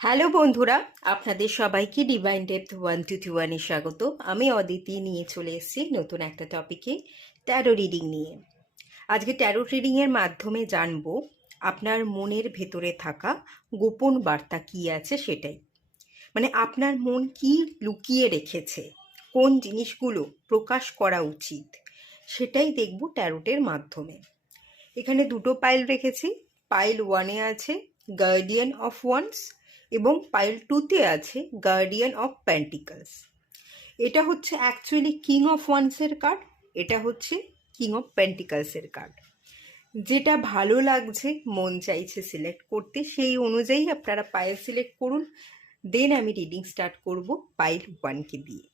Hello বন্ধুরা, আপনাদের সবাইকে ডিভাইন ডেপথ 1 2 3 1 স্বাগত। আমি অদিতি নিয়ে চলে এসেছি নতুন একটা টপিকে, ট্যারো রিডিং নিয়ে। আজকে ট্যারো রিডিংয়ের মাধ্যমে জানবো আপনার মনের ভেতরে থাকা গোপন বার্তা কী আছে সেটাই। মানে আপনার মন কি লুকিয়ে রেখেছে, কোন জিনিসগুলো প্রকাশ করা উচিত সেটাই দেখব ট্যারোটের মাধ্যমে। এখানে দুটো পাইল রেখেছি। পাইল 1-এ আছে গার্ডিয়ান অফ ওয়ান্স এবং পাইল 2-তে আছে গার্ডিয়ান অফ পেন্টিকলস। এটা হচ্ছে অ্যাকচুয়ালি কিং অফ ওয়ান্সের কার্ড, এটা হচ্ছে কিং অফ পেন্টিকলসের কার্ড। যেটা ভালো লাগছে, মন চাইছে সিলেক্ট করতে, সেই অনুযায়ী আপনারা পাইল সিলেক্ট করুন। দেন আমি রিডিং স্টার্ট করব পাইল 1কে দিয়ে।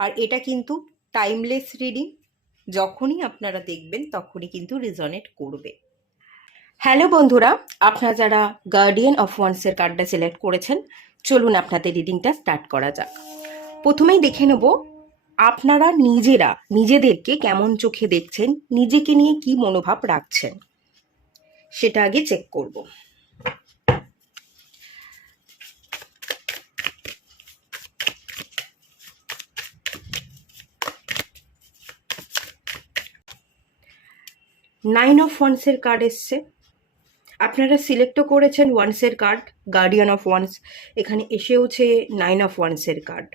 আর এটা কিন্তু টাইমলেস রিডিং, যখনই আপনারা দেখবেন তখনই কিন্তু রেজনেট করবে। হ্যালো বন্ধুরা, আপনারা যারা গার্ডিয়ান অফ ওয়ান্সের কার্ডটা সিলেক্ট করেছেন, চলুন আপনাদের রিডিংটা স্টার্ট করা যাক। প্রথমেই দেখে নেব আপনারা নিজেরা নিজেদেরকে কেমন চোখে দেখছেন, নিজেকে নিয়ে কি মনোভাব রাখছেন, সেটা আগে চেক করব। নাইন অফ ওয়ান্সের কার্ড এসছে। আপনারা সিলেক্টও করেছেন ওয়ান্সের কার্ড, গার্ডিয়ান অফ ওয়ান্স। এখানে এসেওছে নাইন অফ ওয়ান্সের card.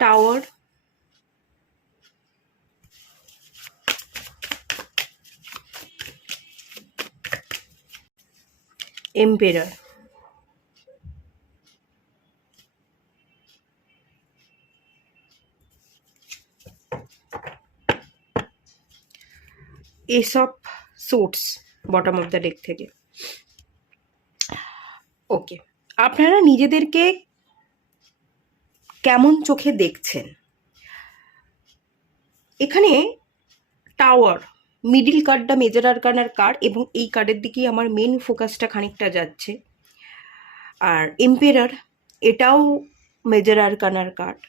Tower, emperor, ace of swords bottom of the deck থেকে। ওকে, আপনারা নিজেদেরকে কেমন চোখে দেখছেন? এখানে টাওয়ার, মিডিল কার্ডটা মেজর আরকানার কার্ড এবং এই কার্ডের দিকেই আমার মেন ফোকাসটা খানিকটা যাচ্ছে। আর এম্পেরার, এটাও মেজর আরকানার কার্ড।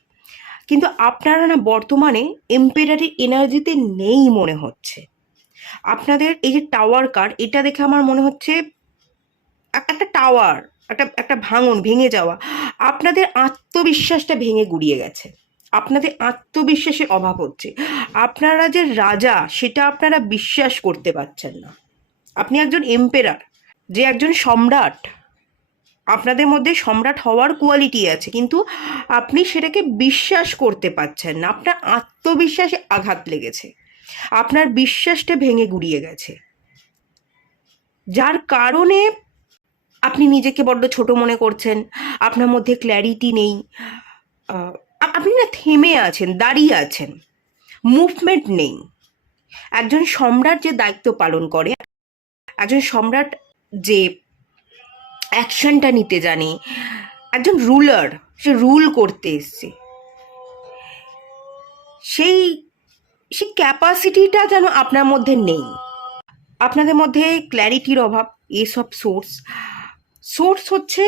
কিন্তু আপনারা না বর্তমানে এম্পেরারের এনার্জিতে নেই মনে হচ্ছে। আপনাদের এই যে টাওয়ার কার্ড, এটা দেখে আমার মনে হচ্ছে একটা টাওয়ার, একটা ভাঙন, ভেঙে যাওয়া। আপনাদের আত্মবিশ্বাসটা ভেঙে গুড়িয়ে গেছে, আপনাদের আত্মবিশ্বাসের অভাব হচ্ছে। আপনারা যে রাজা সেটা আপনারা বিশ্বাস করতে পারছেন না। আপনি একজন এম্পেরার, যে একজন সম্রাট, আপনাদের মধ্যে সম্রাট হওয়ার কোয়ালিটি আছে, কিন্তু আপনি সেটাকে বিশ্বাস করতে পারছেন না। আপনার আত্মবিশ্বাসে আঘাত লেগেছে, আপনার বিশ্বাসটা ভেঙে গুড়িয়ে গেছে, যার কারণে আপনি নিজেকে বড্ড ছোট মনে করছেন। আপনার মধ্যে ক্ল্যারিটি নেই, আপনি না থেমে আছেন, দাঁড়িয়ে আছেন, মুভমেন্ট নেই। একজন সম্রাট যে দায়িত্ব পালন করে, একজন সম্রাট যে অ্যাকশনটা নিতে জানে, একজন রুলার, সে রুল করতে এসছে, সেই সেই ক্যাপাসিটিটা যেন আপনার মধ্যে নেই। আপনাদের মধ্যে ক্ল্যারিটির অভাব। এসব সোর্স হচ্ছে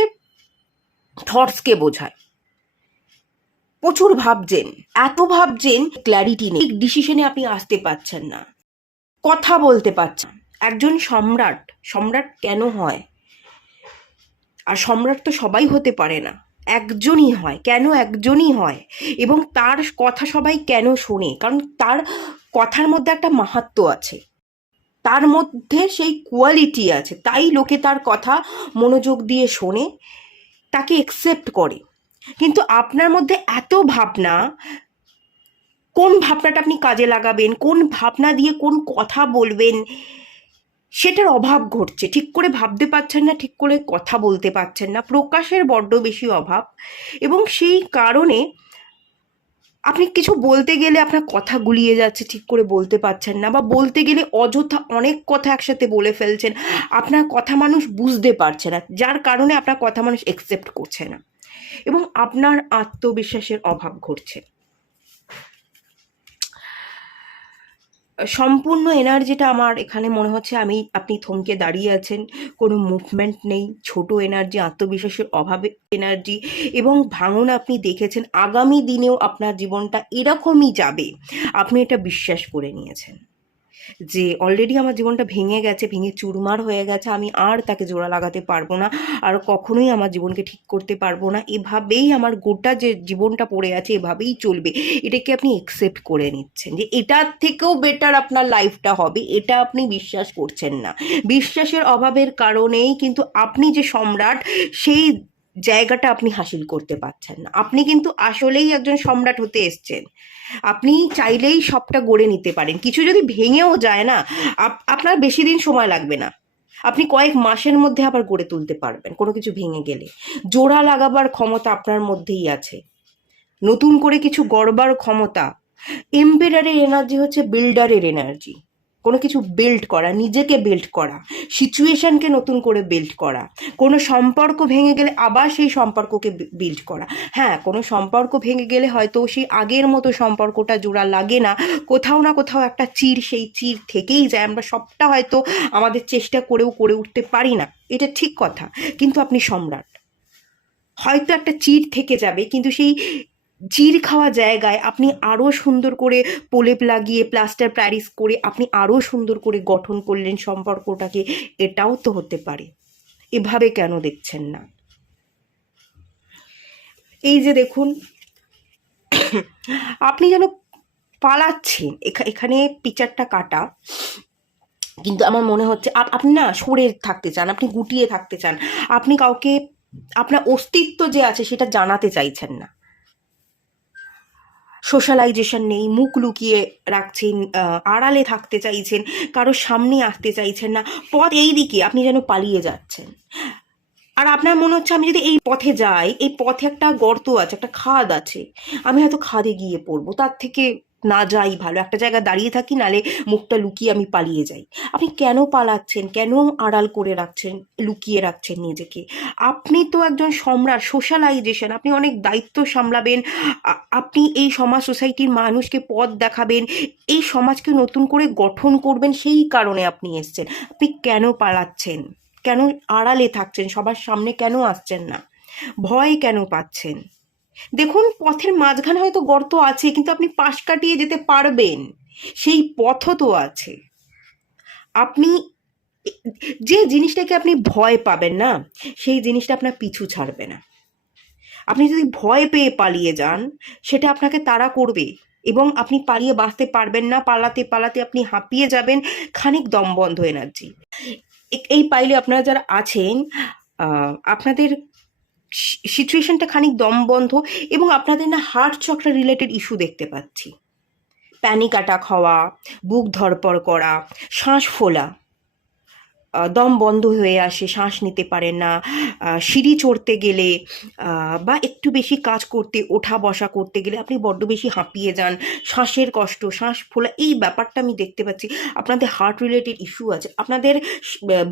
থটসকে বোঝায়। প্রচুর ভাবছেন, এত ভাবছেন, ক্ল্যারিটি নেই, ডিসিশনে আপনি আসতে পারছেন না, কথা বলতে পারছেন। একজন সম্রাট, সম্রাট কেন হয়? আর সম্রাট তো সবাই হতে পারে না, একজনই হয়। কেন একজনই হয়? এবং তার কথা সবাই কেন শোনে? কারণ তার কথার মধ্যে একটা মাহাত্ম্য আছে, তার মধ্যে সেই কোয়ালিটি আছে, তাই লোকে তার কথা মনোযোগ দিয়ে শোনে, তাকে একসেপ্ট করে। কিন্তু আপনার মধ্যে এত ভাবনা, কোন ভাবনাটা আপনি কাজে লাগাবেন, কোন ভাবনা দিয়ে কোন কথা বলবেন, সেটার অভাব ঘটছে। ঠিক করে ভাবতে পারছেন না, ঠিক করে কথা বলতে পারছেন না, প্রকাশের বড্ড বেশি অভাব। এবং সেই কারণে আপনি কিছু বলতে গেলে আপনার কথা গুলিয়ে যাচ্ছে, ঠিক করে বলতে পারছেন না, বা বলতে গেলে অযথা অনেক কথা একসাথে বলে ফেলছেন। আপনার কথা মানুষ বুঝতে পারছে না, যার কারণে আপনার কথা মানুষ একসেপ্ট করছে না, এবং আপনার আত্মবিশ্বাসের অভাব ঘটছে। সম্পূর্ণ এনার্জিটা আমার এখানে মনে হচ্ছে আপনি থমকে দাঁড়িয়ে আছেন, কোনো মুভমেন্ট নেই, ছোট এনার্জি, আত্মবিশ্বাসের অভাবে এনার্জি, এবং ভাঙন আপনি দেখেছেন। আগামী দিনেও আপনার জীবনটা এরকমই যাবে, আপনি এটা বিশ্বাস করে নিয়েছেন। যে অলরেডি আমার জীবনটা ভেঙে গেছে, ভেঙে চুরমার হয়ে গেছে, আমি আর তাকে জোড়া লাগাতে পারবো না, আর কখনোই আমার জীবনকে ঠিক করতে পারবো না, এভাবেই আমার গোটা যে জীবনটা পড়ে আছে এভাবেই চলবে, এটাকে আপনি একসেপ্ট করে নিচ্ছেন যে এটার থেকেও বেটার আপনার লাইফটা হবে, এটা আপনি বিশ্বাস করছেন না। বিশ্বাসের অভাবের কারণেই কিন্তু আপনি যে সম্রাট, সেই জায়গাটা আপনি হাসিল করতে পারছেন না। আপনি কিন্তু আসলেই একজন সম্রাট হতে এসছেন। আপনি চাইলেই সবটা গড়ে নিতে পারেন। কিছু যদি ভেঙেও যায় না, আপনার বেশি দিন সময় লাগবে না, আপনি কয়েক মাসের মধ্যে আবার গড়ে তুলতে পারবেন কোনো কিছু ভেঙে গেলে। জোড়া লাগাবার ক্ষমতা আপনার মধ্যেই আছে, নতুন করে কিছু গড়বার ক্ষমতা। এম্পেরারের এনার্জি হচ্ছে বিল্ডারের এনার্জি। কোনো কিছু বিল্ড করা, নিজেকে বিল্ড করা, সিচুয়েশনকে নতুন করে বিল্ড করা, কোনো সম্পর্ক ভেঙে গেলে আবার সেই সম্পর্ককে বিল্ড করা। হ্যাঁ, কোনো সম্পর্ক ভেঙে গেলে হয়তো সেই আগের মতো সম্পর্কটা জোড়া লাগে না, কোথাও না কোথাও একটা চির সেই চির থেকেই যায়। আমরা সবটা হয়তো আমাদের চেষ্টা করেও করে উঠতে পারি না, এটা ঠিক কথা, কিন্তু আপনি সম্রাট। হয়তো একটা চির থেকে যাবে, কিন্তু সেই চির খাওয়া জায়গায় আপনি আরও সুন্দর করে প্রলেপ লাগিয়ে প্লাস্টার প্যারিস করে আপনি আরও সুন্দর করে গঠন করলেন সম্পর্কটাকে, এটাও তো হতে পারে। এভাবে কেন দেখছেন না? এই যে দেখুন, আপনি যেন পালাচ্ছেন, এখানে পিকচারটা কাটা, কিন্তু আমার মনে হচ্ছে আপনি না সরে থাকতে চান, আপনি গুটিয়ে থাকতে চান, আপনি কাউকে আপনার অস্তিত্ব যে আছে সেটা জানাতে চাইছেন না। সোশ্যালাইজেশন নেই, মুখ লুকিয়ে রাখছেন, আড়ালে থাকতে চাইছেন, কারোর সামনে আসতে চাইছেন না, পথ এই দিকে, আপনি যেন পালিয়ে যাচ্ছেন। আর আপনার মনে হচ্ছে আমি যদি এই পথে যাই, এই পথে একটা গর্ত আছে, একটা খাদ আছে, আমি হয়তো খাদে গিয়ে পড়বো, তার থেকে না যাই ভালো, একটা জায়গায় দাঁড়িয়ে থাকি, নালে মুখটা লুকিয়ে আমি পালিয়ে যাই। আপনি কেন পালাচ্ছেন, কেন আড়াল করে রাখছেন, লুকিয়ে রাখছেন নিজেকে? আপনি তো একজন সম্রাট, সোশ্যালাইজেশন, আপনি অনেক দায়িত্ব সামলাবেন, আপনি এই সমাজ সোসাইটির মানুষকে পথ দেখাবেন, এই সমাজকে নতুন করে গঠন করবেন, সেই কারণে আপনি এসছেন। আপনি কেন পালাচ্ছেন, কেন আড়ালে থাকছেন, সবার সামনে কেন আসছেন না, ভয় কেন পাচ্ছেন? দেখুন, পথের মাঝখানে হয়তো গর্ত আছে, কিন্তু আপনি পাশ কাটিয়ে যেতে পারবেন, সেই পথও তো আছে। আপনি যে জিনিসটাকে আপনি ভয় পাবেন না, সেই জিনিসটা আপনার পিছু ছাড়বে না। আপনি যদি ভয় পেয়ে পালিয়ে যান, সেটা আপনাকে তাড়া করবে, এবং আপনি পালিয়ে বাঁচতে পারবেন না, পালাতে পালাতে আপনি হাঁপিয়ে যাবেন, খানিক দমবন্ধ এনার্জি। এই পাইলে আপনারা যারা আছেন, আপনাদের সিচুয়েশনটা খানিক দমবন্ধ, এবং আপনাদের না হার্ট চক্র রিলেটেড ইস্যু দেখতে পাচ্ছি। প্যানিক অ্যাটাক হওয়া, বুক ধড়পড় করা, শ্বাস ফোলা, দম বন্ধ হয়ে আসে, শ্বাস নিতে পারেন না, সিঁড়ি চড়তে গেলে বা একটু বেশি কাজ করতে, ওঠা বসা করতে গেলে আপনি বড্ড বেশি হাঁপিয়ে যান, শ্বাসের কষ্ট, শ্বাস ফোলা, এই ব্যাপারটা আমি দেখতে পাচ্ছি। আপনাদের হার্ট রিলেটেড ইস্যু আছে, আপনাদের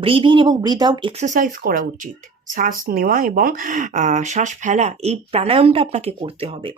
ব্রিদ ইন এবং ব্রিদ আউট এক্সারসাইজ করা উচিত। শ্বাস নেওয়া এবং শ্বাস ফেলা, এই প্রাণায়ামটা আপনাকে করতে হবে।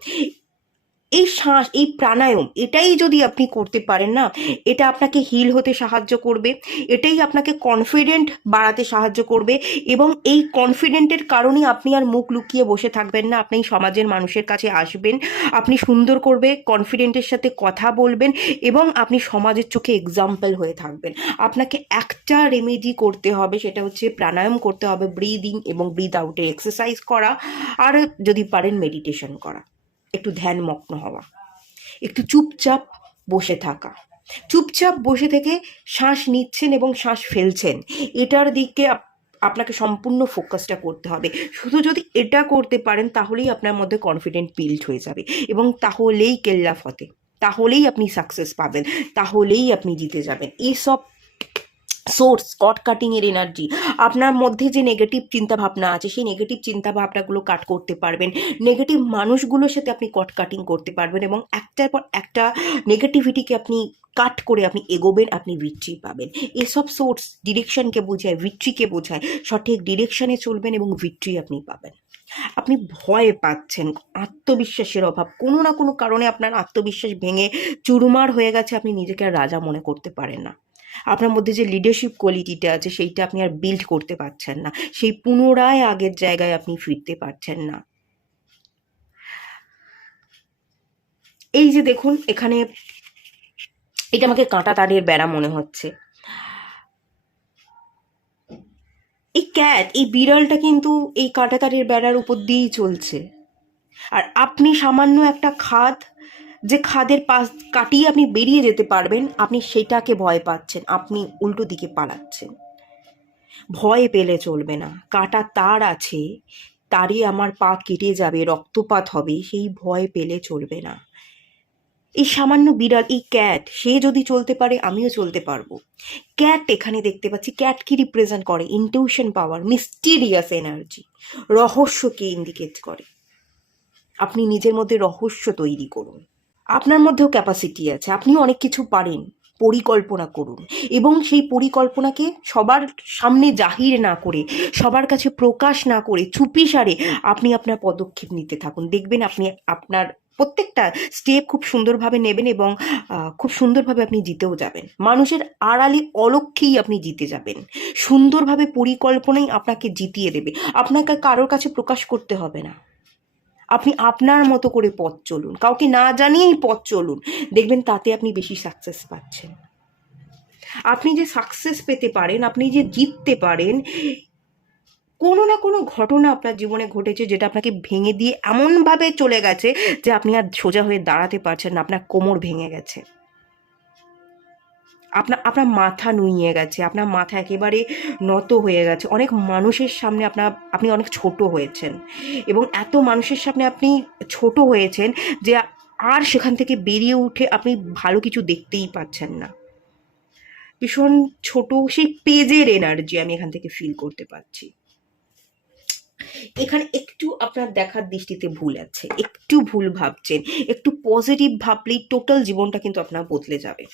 এই শ্বাস, এই প্রাণায়াম, এটাই যদি আপনি করতে পারেন না, এটা আপনাকে হিল হতে সাহায্য করবে, এটাই আপনাকে কনফিডেন্ট বাড়াতে সাহায্য করবে, এবং এই কনফিডেন্টের কারণেই আপনি আর মুখ লুকিয়ে বসে থাকবেন না, আপনি সমাজের মানুষের কাছে আসবেন, আপনি সুন্দর করবে কনফিডেন্টের সাথে কথা বলবেন, এবং আপনি সমাজের চোখে এক্সাম্পল হয়ে থাকবেন। আপনাকে একটা রেমেডি করতে হবে, সেটা হচ্ছে প্রাণায়াম করতে হবে, ব্রিদ ইন এবং ব্রিদ আউটের এক্সারসাইজ করা, আর যদি পারেন মেডিটেশন করা, একটু ধ্যানমগ্ন হওয়া, একটু চুপচাপ বসে থাকা। চুপচাপ বসে থেকে শ্বাস নিচ্ছেন এবং শ্বাস ফেলছেন, এটার দিকে আপনাকে সম্পূর্ণ ফোকাসটা করতে হবে। শুধু যদি এটা করতে পারেন, তাহলেই আপনার মধ্যে কনফিডেন্ট বিল্ড হয়ে যাবে, এবং তাহলেই কেল্লা ফতে, তাহলেই আপনি সাকসেস পাবেন, তাহলেই আপনি জিতে যাবেন। এইসব সোর্স কট কাটিংয়ের এনার্জি, আপনার মধ্যে যে নেগেটিভ চিন্তাভাবনা আছে, সেই নেগেটিভ চিন্তাভাবনাগুলো কাট করতে পারবেন, নেগেটিভ মানুষগুলোর সাথে আপনি কট কাটিং করতে পারবেন, এবং একটার পর একটা নেগেটিভিটিকে আপনি কাট করে আপনি এগোবেন, আপনি ভিক্টরি পাবেন। এসব সোর্স ডিরেকশনকে বোঝায়, ভিক্টরিকে বোঝায়, সঠিক ডিরেকশনে চলবেন এবং ভিক্টরি আপনি পাবেন। আপনি ভয় পাচ্ছেন, আত্মবিশ্বাসের অভাব, কোনো না কোনো কারণে আপনার আত্মবিশ্বাস ভেঙে চুরমার হয়ে গেছে, আপনি নিজেকে আর রাজা মনে করতে পারেন না, আপনার মধ্যে যে লিডারশিপ কোয়ালিটিটা আছে সেইটা আপনি আর বিল্ড করতে পারছেন না, সেই পুনরায় আগের জায়গায় আপনি ফিরতে পারছেন না। এই যে দেখুন, এখানে এটা আমাকে কাঁটা তারের বেড়া মনে হচ্ছে। এই ক্যাট, এই বিড়ালটা কিন্তু এই কাঁটা তারের বেড়ার উপর দিয়েই চলছে, আর আপনি সামান্য একটা খাদ, যে খাদের পাশ কাটিয়ে আপনি বেরিয়ে যেতে পারবেন, আপনি সেটাকে ভয় পাচ্ছেন, আপনি উল্টো দিকে পালাচ্ছেন। ভয় পেলে চলবে না। কাঁটা তার আছে, তারই আমার পা কেটে যাবে, রক্তপাত হবে, সেই ভয় পেলে চলবে না। এই সামান্য বিড়াল, এই ক্যাট, সে যদি চলতে পারে আমিও চলতে পারবো। ক্যাট এখানে দেখতে পাচ্ছি, ক্যাট কি রিপ্রেজেন্ট করে? ইনটিউশন পাওয়ার, মিস্টিরিয়াস এনার্জি, রহস্যকে ইন্ডিকেট করে। আপনি নিজের মধ্যে রহস্য তৈরি করুন। আপনার মধ্যেও ক্যাপাসিটি আছে, আপনিও অনেক কিছু পারেন। পরিকল্পনা করুন, এবং সেই পরিকল্পনাকে সবার সামনে জাহির না করে, সবার কাছে প্রকাশ না করে, চুপিসারে আপনি আপনার পদক্ষেপ নিতে থাকুন। দেখবেন আপনি আপনার প্রত্যেকটা স্টেপ খুব সুন্দরভাবে নেবেন, এবং খুব সুন্দরভাবে আপনি জিতেও যাবেন। মানুষের আড়ালে অলক্ষ্যেই আপনি জিতে যাবেন। সুন্দরভাবে পরিকল্পনাই আপনাকে জিতিয়ে দেবে। আপনাকে কারোর কাছে প্রকাশ করতে হবে না। আপনি আপনার মতো করে পথ চলুন, কাউকে না জানিয়েই পথ চলুন, দেখবেন তাতে আপনি বেশি সাকসেস পাচ্ছেন। আপনি যে সাকসেস পেতে পারেন, আপনি যে জিততে পারেন, কোনো না কোনো ঘটনা আপনার জীবনে ঘটেছে যেটা আপনাকে ভেঙে দিয়ে এমনভাবে চলে গেছে যে আপনি আর সোজা হয়ে দাঁড়াতে পারছেন না, আপনার কোমর ভেঙে গেছে, আপনার মাথা নুইয়ে গেছে, আপনার মাথা একেবারে নত হয়ে গেছে। অনেক মানুষের সামনে আপনি অনেক ছোট হয়েছেন, এবং এত মানুষের সামনে আপনি ছোট হয়েছেন যে আর সেখান থেকে বেরিয়ে উঠে আপনি ভালো কিছু দেখতেই পাচ্ছেন না। ভীষণ ছোট সেই পেজের এনার্জি আমি এখান থেকে ফিল করতে পারছি। এখানে একটু আপনার দেখার দৃষ্টিতে ভুল আছে, একটু ভুল ভাবছেন। একটু পজিটিভ ভাবলেই টোটাল জীবনটা কিন্তু আপনার বদলে যাবে।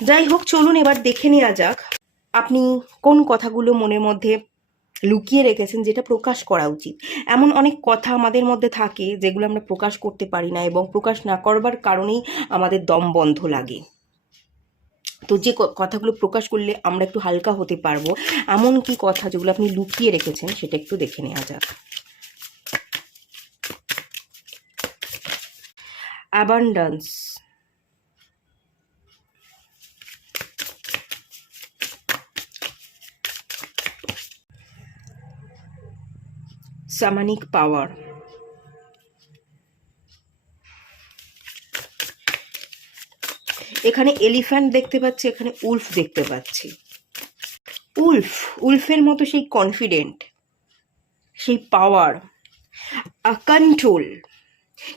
যাই হোক, চলুন এবার দেখে নেওয়া যাক আপনি কোন কথাগুলো মনের মধ্যে লুকিয়ে রেখেছেন, যেটা প্রকাশ করা উচিত। এমন অনেক কথা আমাদের মধ্যে থাকে যেগুলো আমরা প্রকাশ করতে পারি না, এবং প্রকাশ না করবার কারণেই আমাদের দম বন্ধ লাগে। তো যে কথাগুলো প্রকাশ করলে আমরা একটু হালকা হতে পারবো, এমন কি কথা যেগুলো আপনি লুকিয়ে রেখেছেন, সেটা একটু দেখে নেওয়া যাক। অ্যাবান্ডান্স, সামানিক পাওয়ার, এখানে এলিফ্যান্ট দেখতে পাচ্ছি, এখানে উলফ দেখতে পাচ্ছি। উলফের মতো সেই কনফিডেন্ট, সেই পাওয়ার, কন্ট্রোল।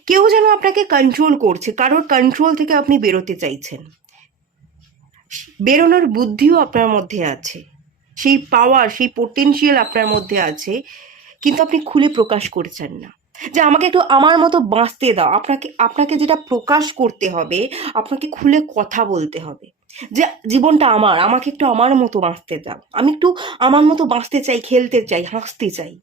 কেউ যেন আপনাকে কন্ট্রোল করছে, কারোর কন্ট্রোল থেকে আপনি বেরোতে চাইছেন। বেরোনোর বুদ্ধিও আপনার মধ্যে আছে, সেই পাওয়ার, সেই পোটেনশিয়াল আপনার মধ্যে আছে, কিন্তু আপনি খুলে প্রকাশ করছেন না। যে আমাকে একটু আমার মতো বাঁচতে দাও, আপনাকে যেটা প্রকাশ করতে হবে, আপনাকে খুলে কথা বলতে হবে যে জীবনটা আমাকে একটু আমার মতো বাঁচতে দাও, আমি একটু আমার মতো বাঁচতে চাই, খেলতে চাই, হাসতে চাই।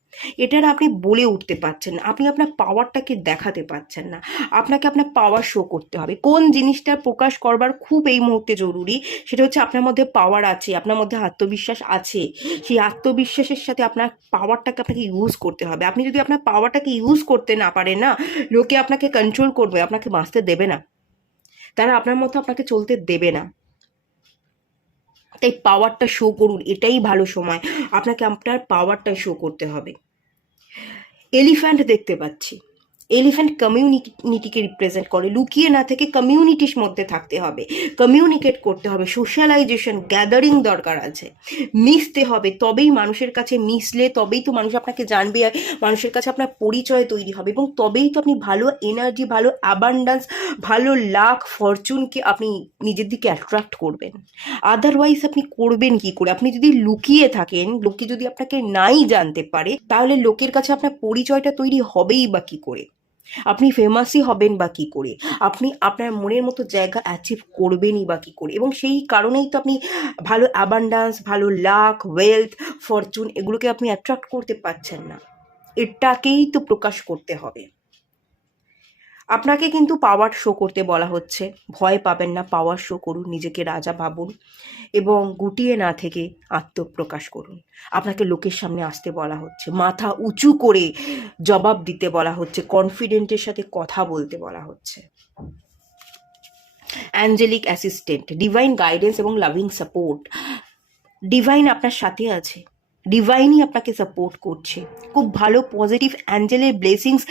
এটা না, আপনি বলে উঠতে পারছেন না, আপনি আপনার পাওয়ারটাকে দেখাতে পারছেন না। আপনাকে আপনার পাওয়ার শো করতে হবে। কোন জিনিসটা প্রকাশ করবার খুব এই মুহূর্তে জরুরি, সেটা হচ্ছে আপনার মধ্যে পাওয়ার আছে, আপনার মধ্যে আত্মবিশ্বাস আছে। সেই আত্মবিশ্বাসের সাথে আপনার পাওয়ারটাকে আপনাকে ইউজ করতে হবে। আপনি যদি আপনার পাওয়ারটাকে ইউজ করতে না পারেন না, লোকে আপনাকে কন্ট্রোল করবে, আপনাকে বাঁচতে দেবে না, তারা আপনার মতো আপনাকে চলতে দেবে না। তাই পাওয়ারটা শো করুন, এটাই ভালো সময়, আপনাকে আপনার পাওয়ারটা শো করতে হবে। এলিফ্যান্ট দেখতে পাচ্ছি, এলিফ্যান্ট কমিউনিটিকে রিপ্রেজেন্ট করে। লুকিয়ে না থেকে কমিউনিটির মধ্যে থাকতে হবে, কমিউনিকেট করতে হবে, সোশ্যালাইজেশন, গ্যাদারিং দরকার আছে, মিশতে হবে। তবেই মানুষের কাছে মিশলে তবেই তো মানুষ আপনাকে জানবে, আর মানুষের কাছে আপনার পরিচয় তৈরি হবে, এবং তবেই তো আপনি ভালো এনার্জি, ভালো অ্যাবান্ডান্স, ভালো লাক, ফরচুনকে আপনি নিজের দিকে অ্যাট্রাক্ট করবেন। আদারওয়াইজ আপনি করবেন কি করে? আপনি যদি লুকিয়ে থাকেন, লোকে যদি আপনাকে নাই জানতে পারে, তাহলে লোকের কাছে আপনার পরিচয়টা তৈরি হবেই বা কি করে? আপনি ফেমাসই হবেন বা কী করে? আপনি আপনার মনের মতো জায়গা অ্যাচিভ করবেনই বা কী করে? এবং সেই কারণেই তো আপনি ভালো অ্যাবান্ডান্স, ভালো লাক, ওয়েলথ, ফরচুন এগুলোকে আপনি অ্যাট্রাক্ট করতে পারছেন না। এটাকেই তো প্রকাশ করতে হবে। আপনাকে কিন্তু পাওয়ার শো করতে বলা হচ্ছে, ভয় পাবেন না, পাওয়ার শো করুন, নিজেকে রাজা ভাবুন, এবং গুটিয়ে না থেকে আত্মপ্রকাশ করুন। আপনাকে লোকের সামনে আসতে বলা হচ্ছে, মাথা উঁচু করে জবাব দিতে বলা হচ্ছে, কনফিডেন্টের সাথে কথা বলতে বলা হচ্ছে। অ্যাঞ্জেলিক অ্যাসিস্ট্যান্ট, ডিভাইন গাইডেন্স এবং লাভিং সাপোর্ট। ডিভাইন আপনার সাথে আছে, ডিভাইনই আপনাকে সাপোর্ট করছে। খুব ভালো পজিটিভ অ্যাঞ্জেলের ব্লেসিংস,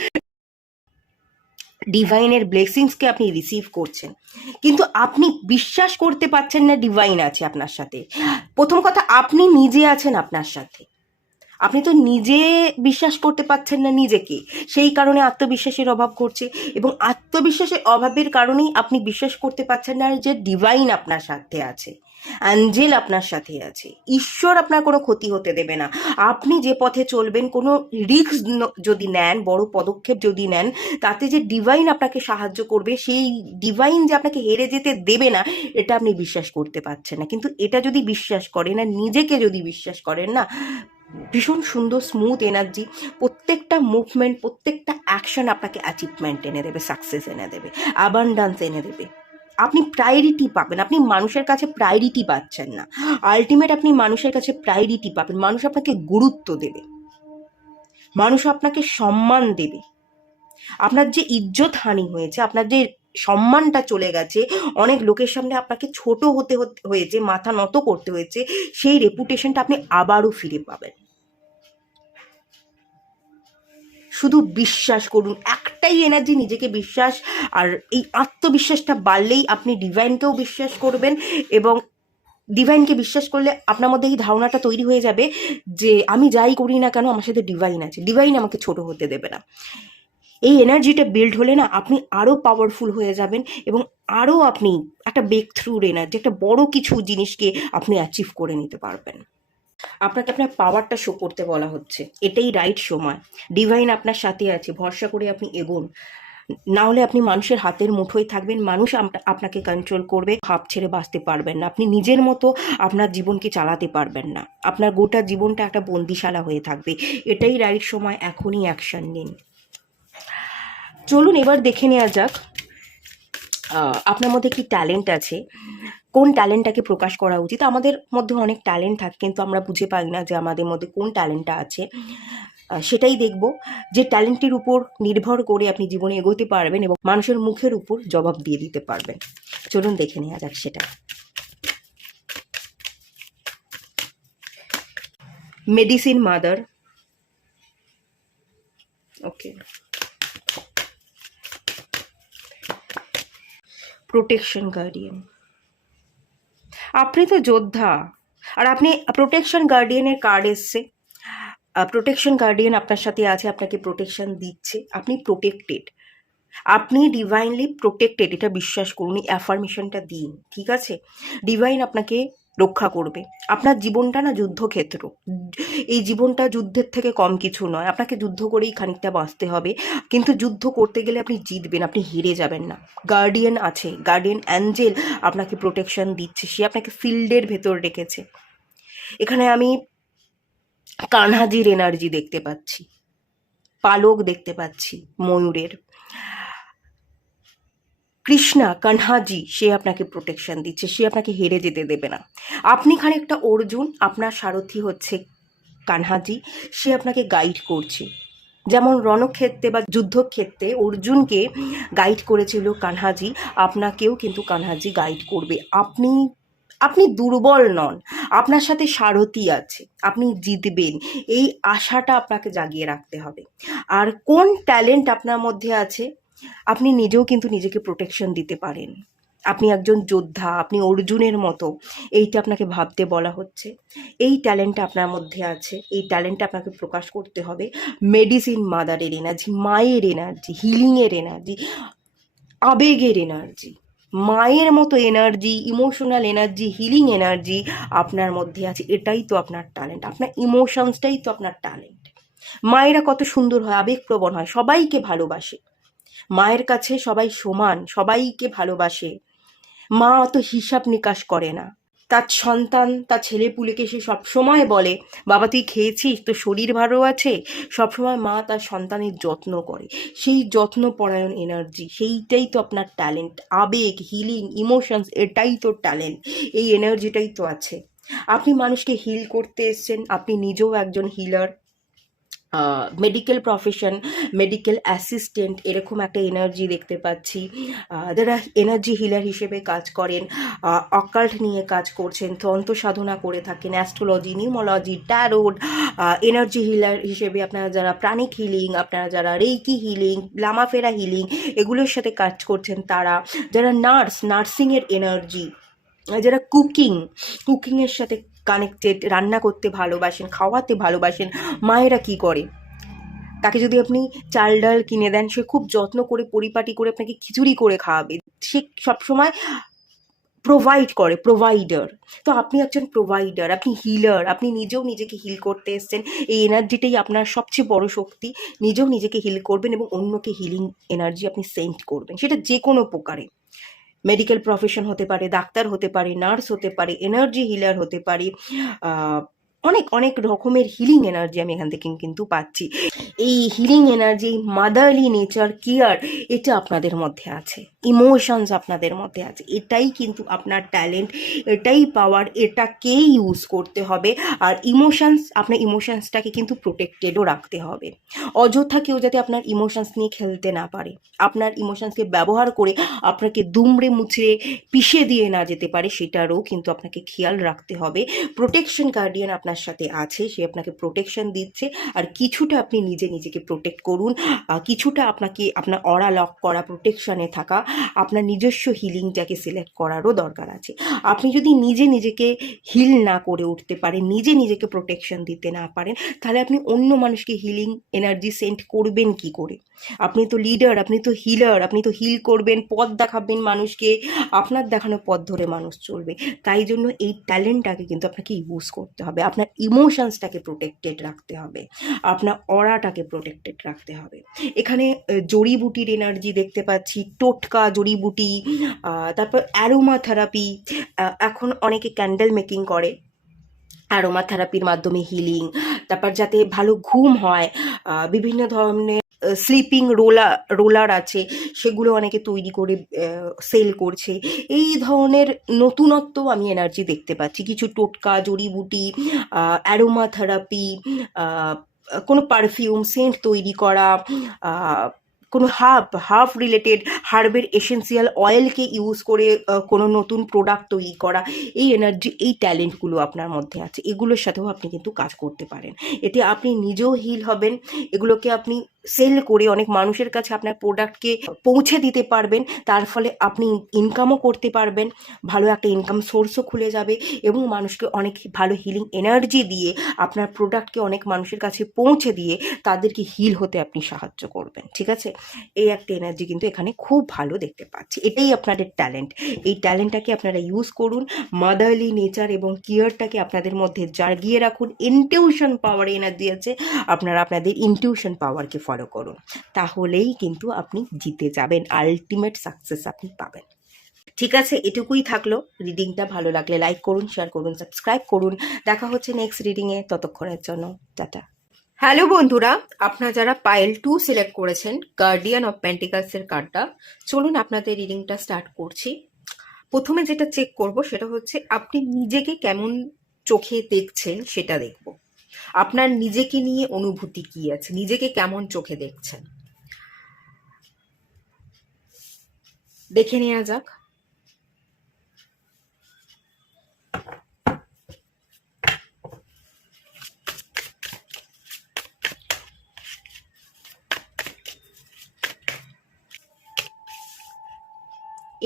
ডিভাইনের ব্লেসিংসকে আপনি রিসিভ করছেন, কিন্তু আপনি বিশ্বাস করতে পারছেন না ডিভাইন আছে আপনার সাথে। প্রথম কথা, আপনি নিজে আছেন আপনার সাথে, আপনি তো নিজে বিশ্বাস করতে পারছেন না নিজেকে, সেই কারণে আত্মবিশ্বাসের অভাব করছে, এবং আত্মবিশ্বাসের অভাবের কারণেই আপনি বিশ্বাস করতে পারছেন না যে ডিভাইন আপনার সাথে আছে, অ্যাঞ্জেল আপনার সাথে আছে, ঈশ্বর আপনার কোনো ক্ষতি হতে দেবে না। আপনি যে পথে চলবেন, কোনো রিস্ক যদি নেন, বড় পদক্ষেপ যদি নেন, তাতে যে ডিভাইন আপনাকে সাহায্য করবে, সেই ডিভাইন যে আপনাকে হেরে যেতে দেবে না, এটা আপনি বিশ্বাস করতে পারছেন না। কিন্তু এটা যদি বিশ্বাস করেন, আর নিজেকে যদি বিশ্বাস করেন না, ভীষণ সুন্দর স্মুথ এনার্জি, প্রত্যেকটা মুভমেন্ট, প্রত্যেকটা অ্যাকশন আপনাকে অ্যাচিভমেন্ট এনে দেবে, সাকসেস এনে দেবে, অ্যাবান্ডান্স এনে দেবে। আপনি প্রায়োরিটি পাবেন, আপনি মানুষের কাছে প্রায়োরিটি পাচ্ছেন না, আলটিমেট আপনি মানুষের কাছে প্রায়োরিটি পাবেন। মানুষ আপনাকে গুরুত্ব দেবে, মানুষ আপনাকে সম্মান দেবে। আপনার যে ইজ্জত হানি হয়েছে, আপনার যে সম্মানটা চলে গেছে, অনেক লোকের সামনে আপনাকে ছোট হতে হয়েছে, মাথা নত করতে হয়েছে, সেই রেপুটেশনটা আপনি আবারও ফিরে পাবেন। শুধু বিশ্বাস করুন, একটাই এনার্জি, নিজেকে বিশ্বাস। আর এই আত্মবিশ্বাসটা বাড়লেই আপনি ডিভাইনকেও বিশ্বাস করবেন, এবং ডিভাইনকে বিশ্বাস করলে আপনার মধ্যে এই ধারণাটা তৈরি হয়ে যাবে যে আমি যাই করি না কেন, আমার সাথে ডিভাইন আছে, ডিভাইন আমাকে ছোট হতে দেবে না। এই এনার্জিটা বিল্ড হলে না, আপনি আরও পাওয়ারফুল হয়ে যাবেন, এবং আরও আপনি একটা ব্রেক থ্রুর এনার্জি, একটা বড় কিছু জিনিসকে আপনি অ্যাচিভ করে নিতে পারবেন। আপনাকে আপনার পাওয়ারটা শো করতে বলা হচ্ছে, এটাই রাইট সময়। ডিভাইন আপনার সাথে আছে, ভরসা করে আপনি এগোন। না হলে আপনি মানুষের হাতের মুঠোয় থাকবেন, মানুষ আপনাকে কন্ট্রোল করবে, হাঁপ ছেড়ে বাঁচতে পারবেন না, আপনি নিজের মতো আপনার জীবনকে চালাতে পারবেন না, আপনার গোটা জীবনটা একটা বন্দিশালা হয়ে থাকবে। এটাই রাইট সময়, এখনই অ্যাকশন নিন। চলুন এবার দেখে নেওয়া যাক আপনার মধ্যে কি ট্যালেন্ট আছে, কোন ট্যালেন্টটাকে প্রকাশ করা উচিত। আমাদের মধ্যে অনেক ট্যালেন্ট থাকে, কিন্তু আমরা বুঝে পাই না যে আমাদের মধ্যে কোন ট্যালেন্টটা আছে। সেটাই দেখব, যে ট্যালেন্টের উপর নির্ভর করে আপনি জীবনে এগোতে পারবেন এবং মানুষের মুখের উপর জবাব দিয়ে দিতে পারবেন। চলুন দেখে নেওয়া যাক সেটা। মেডিসিন মাদার, ওকে, প্রোটেকশন গার্ডিয়ান। আপনি তো যোদ্ধা, আর আপনি প্রোটেকশন গার্ডিয়ানের কার্ড এসছে। প্রোটেকশন গার্ডিয়ান আপনার সাথে আছে, আপনাকে প্রোটেকশন দিচ্ছে, আপনি প্রোটেক্টেড, আপনি ডিভাইনলি প্রোটেক্টেড, এটা বিশ্বাস করুন, এই অ্যাফার্মেশনটা দিন, ঠিক আছে? ডিভাইন আপনাকে রক্ষা করবে। আপনার জীবনটা না যুদ্ধক্ষেত্র, এই জীবনটা যুদ্ধের থেকে কম কিছু নয়, আপনাকে যুদ্ধ করেই খানিকটা বাঁচতে হবে, কিন্তু যুদ্ধ করতে গেলে আপনি জিতবেন, আপনি হেরে যাবেন না। গার্ডিয়ান আছে, গার্ডিয়ান অ্যাঞ্জেল আপনাকে প্রোটেকশন দিচ্ছে, সে আপনাকে ফিল্ডের ভেতর রেখেছে। এখানে আমি কানহাজির এনার্জি দেখতে পাচ্ছি, পালক দেখতে পাচ্ছি ময়ূরের। কৃষ্ণা, কানহাজি, সে আপনাকে প্রোটেকশন দিচ্ছে, সে আপনাকে হেরে যেতে দেবে না। আপনি খানিকটা অর্জুন, আপনার সারথি হচ্ছে কানহাজি, সে আপনাকে গাইড করছে। যেমন রণক্ষেত্রে বা যুদ্ধক্ষেত্রে অর্জুনকে গাইড করেছিল কানহাজি, আপনাকেও কিন্তু কানহাজি গাইড করবে। আপনি আপনি দুর্বল নন, আপনার সাথে সারথি আছে, আপনি জিতবেন, এই আশাটা আপনাকে জাগিয়ে রাখতে হবে। আর কোন ট্যালেন্ট আপনার মধ্যে আছে, আপনি নিজেও কিন্তু নিজেকে প্রোটেকশন দিতে পারেন। আপনি একজন যোদ্ধা, আপনি অর্জুনের মতো, এইটা আপনাকে ভাবতে বলা হচ্ছে। এই ট্যালেন্টটা আপনার মধ্যে আছে, এই ট্যালেন্টটা আপনাকে প্রকাশ করতে হবে। মেডিসিন মাদারের এনার্জি, মায়ের এনার্জি, হিলিংয়ের এনার্জি, আবেগের এনার্জি, মায়ের মতো energy, emotional energy, healing energy আপনার মধ্যে আছে। এটাই তো আপনার ট্যালেন্ট, আপনার ইমোশনসটাই তো আপনার ট্যালেন্ট। মায়েরা কত সুন্দর হয়, আবেগপ্রবণ হয়, সবাইকে ভালোবাসে, মায়ের কাছে সবাই সমান, সবাইকে ভালোবাসে। মা অত হিসাব নিকাশ করে না, তার সন্তান, তার ছেলেপুলেকে সে সবসময় বলে, বাবা তুই খেয়েছিস, তোর শরীর ভালো আছে। সবসময় মা তার সন্তানের যত্ন করে, সেই যত্নপরায়ণ এনার্জি, সেইটাই তো আপনার ট্যালেন্ট। আবেগ, হিলিং, ইমোশনস, এটাই তো ট্যালেন্ট, এই এনার্জিটাই তো আছে। আপনি মানুষকে হিল করতে এসছেন, আপনি নিজেও একজন healer. Medical profession, medical assistant, এরকম একটা এনার্জি দেখতে পাচ্ছি। যারা এনার্জি হিলার হিসেবে কাজ করেন, অকাল্ট নিয়ে কাজ করছেন, তন্ত্র সাধনা করে থাকেন, astrology, numerology, tarot, energy healer হিসেবে আপনারা যারা প্রাণিক হিলিং, আপনারা যারা রেইকি হিলিং, লামাফেরা হিলিং এগুলোর সাথে কাজ করছেন, তারা যারা নার্সিংয়ের এনার্জি, যারা কুকিংয়ের সাথে কানেক্টেড, রান্না করতে ভালোবাসেন, খাওয়াতে ভালোবাসেন। মায়েরা কি করে, তাকে যদি আপনি চাল ডাল কিনে দেন, সে খুব যত্ন করে পরিপাটি করে আপনাকে খিচুড়ি করে খাওয়াবে। সে সবসময় প্রোভাইডার। তো আপনি একজন প্রোভাইডার, আপনি হিলার, আপনি নিজেও নিজেকে হিল করতে এসছেন। এই এনার্জিটাই আপনার সবচেয়ে বড় শক্তি। নিজেও নিজেকে হিল করবেন এবং অন্যকে হিলিং এনার্জি আপনি সেন্ড করবেন, সেটা যে কোনো প্রকারে। মেডিকেল প্রফেশন হতে পারে, ডাক্তার হতে পারে, নার্স হতে পারে, এনার্জি হিলার হতে পারে। অনেক অনেক রকমের হিলিং এনার্জি আমি এখান থেকে কিন্তু পাচ্ছি। এই healing energy, motherly nature, care, এটা আপনাদের মধ্যে আছে। ইমোশনস আপনাদের মধ্যে আছে। এটাই কিন্তু আপনার ট্যালেন্ট, এটাই পাওয়ার, এটাকেই ইউজ করতে হবে। আর আপনার ইমোশনসটাকে কিন্তু প্রোটেক্টেডও রাখতে হবে। অযথা কেউ যাতে আপনার ইমোশনস নিয়ে খেলতে না পারে, আপনার ইমোশনসকে ব্যবহার করে আপনাকে দুমড়ে মুচড়ে পিষে দিয়ে না যেতে পারে, সেটারও কিন্তু আপনাকে খেয়াল রাখতে হবে। প্রোটেকশন গার্ডিয়ান আপনার সাথে আছে, সে আপনাকে প্রোটেকশন দিচ্ছে। আর কিছুটা আপনি নিজেকে প্রোটেক্ট করুন, কিছুটা আপনাকে আপনার অরা লক করা, প্রোটেকশনে থাকা, আপনার নিজস্ব হিলিংটাকে সিলেক্ট করারও দরকার আছে। আপনি যদি নিজেকে হিল না করে উঠতে পারেন, নিজেকে প্রোটেকশন দিতে না পারেন, তাহলে আপনি অন্য মানুষকে হিলিং এনার্জি সেন্ড করবেন কি করে? আপনি তো লিডার, আপনি তো হিলার, আপনি তো হিল করবেন, পথ দেখাবেন মানুষকে, আপনার দেখানো পথ ধরে মানুষ চলবে। তাই জন্য এই ট্যালেন্টটাকে কিন্তু আপনাকে ইউজ করতে হবে। আপনার ইমোশনসটাকে প্রোটেক্টেড রাখতে হবে, আপনার অরাটাকে প্রোটেক্টেড রাখতে হবে। এখানে জড়িবুটির এনার্জি দেখতে পাচ্ছি, টোটকা জড়িবুটি, তারপর অ্যারোমা থেরাপি। এখন অনেকে ক্যান্ডেল মেকিং করে, অ্যারোমা থেরাপির মাধ্যমে হিলিং। তারপর যাতে ভালো ঘুম হয়, বিভিন্ন ধরনের স্লিপিং রোলার আছে, সেগুলো অনেকে তৈরি করে সেল করছে। এই ধরনের নতুনত্ব আমি এনার্জি দেখতে পাচ্ছি। কিছু টোটকা জড়িবুটি, অ্যারোমা থেরাপি, কোনো পারফিউম সেন্ট তৈরি করা, কোনো হার্ব রিলেটেড, হার্বের এসেন্সিয়াল অয়েলকে ইউজ করে কোনো নতুন প্রোডাক্ট তৈরি করা, এই এনার্জি, এই ট্যালেন্টগুলো আপনার মধ্যে আছে। এগুলোর সাথেও আপনি কিন্তু কাজ করতে পারেন। এতে আপনি নিজেও হিল হবেন, এগুলোকে আপনি সেল করে অনেক মানুষের কাছে আপনার প্রোডাক্টকে পৌঁছে দিতে পারবেন। তার ফলে আপনি ইনকামও করতে পারবেন, ভালো একটা ইনকাম সোর্সও খুলে যাবে, এবং মানুষকে অনেক ভালো হিলিং এনার্জি দিয়ে আপনার প্রোডাক্টকে অনেক মানুষের কাছে পৌঁছে দিয়ে তাদেরকে হিল হতে আপনি সাহায্য করবেন। ঠিক আছে, এই একটা এনার্জি কিন্তু এখানে খুব ভালো দেখতে পাচ্ছি। এটাই আপনাদের ট্যালেন্ট। এই ট্যালেন্টটাকে আপনারা ইউজ করুন, মাদারলি নেচার এবং কেয়ারটাকে আপনাদের মধ্যে জাগিয়ে রাখুন। ইনটিউশন পাওয়ার এনার্জি আছে, আপনারা আপনাদের ইনটিউশন পাওয়ারকে ফলো করুন, তাহলেই কিন্তু আপনি জিতে যাবেন, আলটিমেট সাকসেস আপনি পাবেন। ঠিক আছে, এটুকুই থাকলো। রিডিংটা ভালো লাগলে লাইক করুন, শেয়ার করুন, সাবস্ক্রাইব করুন। দেখা হচ্ছে নেক্সট রিডিংয়ে, ততক্ষণের জন্য টাটা। হ্যালো বন্ধুরা, আপনারা যারা পাইল 2 সিলেক্ট করেছেন, গার্ডিয়ান অফ পেন্টিকালসের কার্ডটা, চলুন আপনাদের রিডিংটা স্টার্ট করছি। প্রথমে যেটা চেক করব সেটা হচ্ছে আপনি নিজেকে কেমন চোখে দেখছেন, সেটা দেখব। আপনার নিজেকে নিয়ে অনুভূতি কি আছে, নিজেকে কেমন চোখে দেখছেন, দেখে নেওয়া যাক।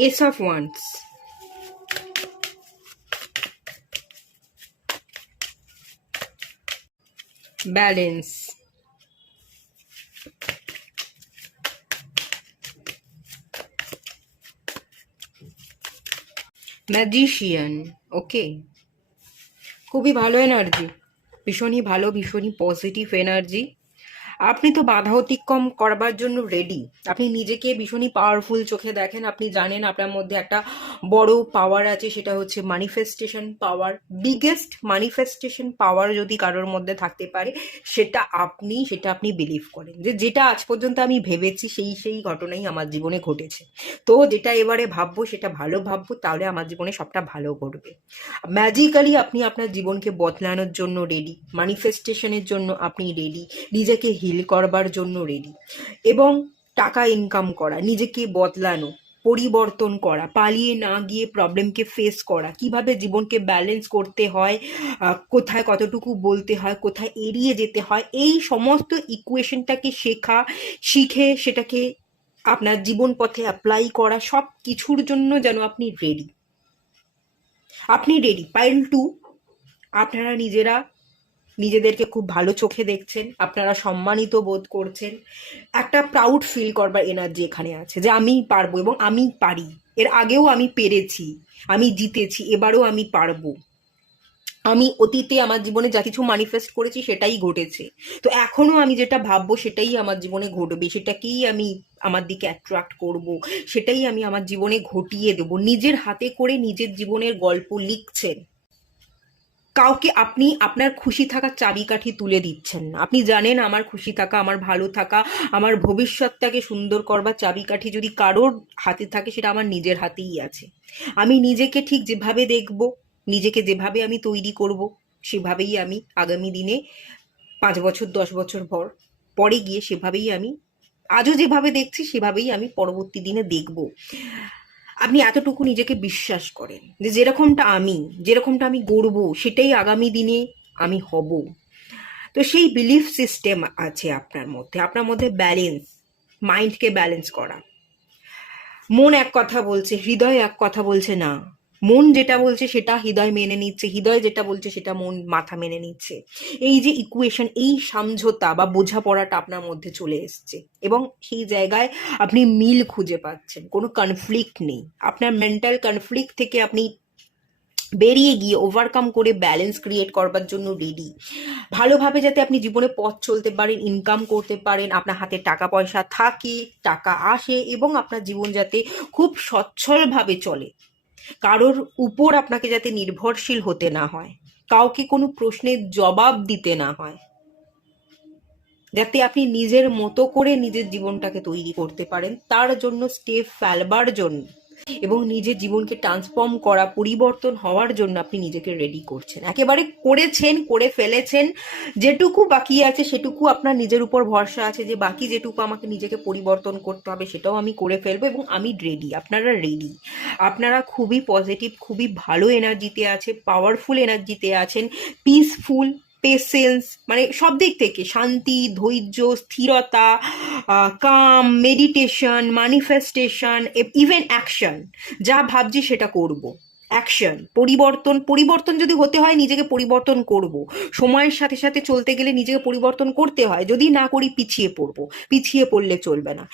Ace of Wands, Balance, magician. Okay, খুবই ভালো এনার্জি, ভীষণই ভালো, ভীষণই পজিটিভ এনার্জি। আপনি তো বাধা অতিক্রম করবার জন্য রেডি। আপনি নিজেকে ভীষণই পাওয়ারফুল চোখে দেখেন। আপনি জানেন আপনার মধ্যে একটা বড় পাওয়ার আছে, সেটা হচ্ছে ম্যানিফেস্টেশন পাওয়ার। বিগেস্ট ম্যানিফেস্টেশন পাওয়ার যদি কারোর মধ্যে থাকতে পারে, সেটা আপনি বিলিভ করেন যে যেটা আজ পর্যন্ত আমি ভেবেছি সেই ঘটনাই আমার জীবনে ঘটেছে। তো যেটা এবারে ভাববো সেটা ভালো ভাববো, তাহলে আমার জীবনে সবটা ভালো ঘটবে। ম্যাজিক্যালি আপনি আপনার জীবনকে বদলানোর জন্য রেডি, ম্যানিফেস্টেশনের জন্য আপনি রেডি, নিজেকে হিল করবার জন্য রেডি, এবং টাকা ইনকাম করা, নিজেকে বদলানো, পরিবর্তন করা, পালিয়ে না গিয়ে প্রবলেমকে ফেস করা, কিভাবে জীবনকে ব্যালেন্স করতে হয়, কোথায় কতটুকু বলতে হয়, কোথায় এড়িয়ে যেতে হয়, এই সমস্ত ইকুয়েশনটাকে শিখে সেটাকে আপনার জীবন পথে অ্যাপ্লাই করা, সব কিছুর জন্য যেন আপনি রেডি। পাইল টু, আপনারা নিজেদেরকে খুব ভালো চোখে দেখছেন, আপনারা সম্মানিত বোধ করছেন, একটা প্রাউড ফিল করবার এনার্জি এখানে আছে যে আমি পারবো এবং আমি পারি। এর আগেও আমি পেরেছি, আমি জিতেছি, এবারেও আমি পারবো। আমি অতীতে আমার জীবনে যা কিছু ম্যানিফেস্ট করেছি সেটাই ঘটেছে। তো এখনো আমি যেটা ভাববো সেটাই আমার জীবনে ঘটবে, সেটাকেই আমি আমার দিকে অ্যাট্রাক্ট করব, সেটাই আমি আমার জীবনে ঘটিয়ে দেব। নিজের হাতে করে নিজের জীবনের গল্প লিখছেন। কাউকে আপনি আপনার খুশি থাকার চাবিকাঠি তুলে দিচ্ছেন না। আপনি জানেন আমার খুশি থাকা, আমার ভালো থাকা, আমার ভবিষ্যৎটাকে সুন্দর করবার চাবিকাঠি যদি কারোর হাতে থাকে, সেটা আমার নিজের হাতেই আছে। আমি নিজেকে ঠিক যেভাবে দেখব, নিজেকে যেভাবে আমি তৈরি করব, সেভাবেই আমি আগামী দিনে 5 বছর 10 বছর পরে গিয়ে সেভাবেই আমি আজও যেভাবে দেখছি সেভাবেই আমি পরবর্তী দিনে দেখব। আপনি এতটুকু নিজেকে বিশ্বাস করেন যে যেরকমটা আমি গড়ব সেটাই আগামী দিনে আমি হব। তো সেই বিলিফ সিস্টেম আছে আপনার মধ্যে ব্যালেন্স, মাইন্ডকে ব্যালেন্স করা। মন এক কথা বলছে, হৃদয় এক কথা বলছে না। মন যেটা বলছে সেটা হৃদয় মেনে নিচ্ছে, হৃদয় যেটা বলছে সেটা মন মাথা মেনে নিচ্ছে। এই যে ইকুয়েশন, এই সমঝোতা বা বোঝাপড়াটা আপনার মধ্যে চলে এসছে, এবং সেই জায়গায় আপনি মিল খুঁজে পাচ্ছেন, কোনো কনফ্লিক্ট নেই। আপনার মেন্টাল কনফ্লিক্ট থেকে আপনি বেরিয়ে গিয়ে ওভারকাম করে ব্যালেন্স ক্রিয়েট করবার জন্য রেডি। ভালোভাবে যাতে আপনি জীবনে পথ চলতে পারেন, ইনকাম করতে পারেন, আপনার হাতে টাকা পয়সা থাকে, টাকা আসে, এবং আপনার জীবন যাতে খুব সচ্ছলভাবে চলে। কারোর উপর আপনাকে যাতে নির্ভরশীল হতে না হয়, কাউকে কোনো প্রশ্নের জবাব দিতে না হয়, যাতে আপনি নিজের মতো করে নিজের জীবনটাকে তৈরি করতে পারেন, তার জন্য স্টেপ ফেলবার জন্য এবং নিজের জীবনকে ট্রান্সফর্ম করা, পরিবর্তন হওয়ার জন্য আপনি নিজেকে রেডি করছেন, একেবারে করেছেন, করে ফেলেছেন। যেটুকু বাকি আছে সেটুকু আপনার নিজের উপর ভরসা আছে যে বাকি যেটুকু আমাকে নিজেকে পরিবর্তন করতে হবে সেটাও আমি করে ফেলবো, এবং আমি রেডি। আপনারা রেডি, আপনারা খুবই পজিটিভ, খুবই ভালো এনার্জিতে আছে, পাওয়ারফুল এনার্জিতে আছেন, পিসফুল, পেশেন্স, মানে সব দিক থেকে শান্তি, ধৈর্য, স্থিরতা, কাম, মেডিটেশন, ম্যানিফেস্টেশন, ইভেন অ্যাকশন। যা ভাবছি সেটা করব। অ্যাকশন, পরিবর্তন যদি হতে হয় নিজেকে পরিবর্তন করব। সময়ের সাথে সাথে চলতে গেলে নিজেকে পরিবর্তন করতে হয়, যদি না করি পিছিয়ে পড়বো, পিছিয়ে পড়লে চলবে না।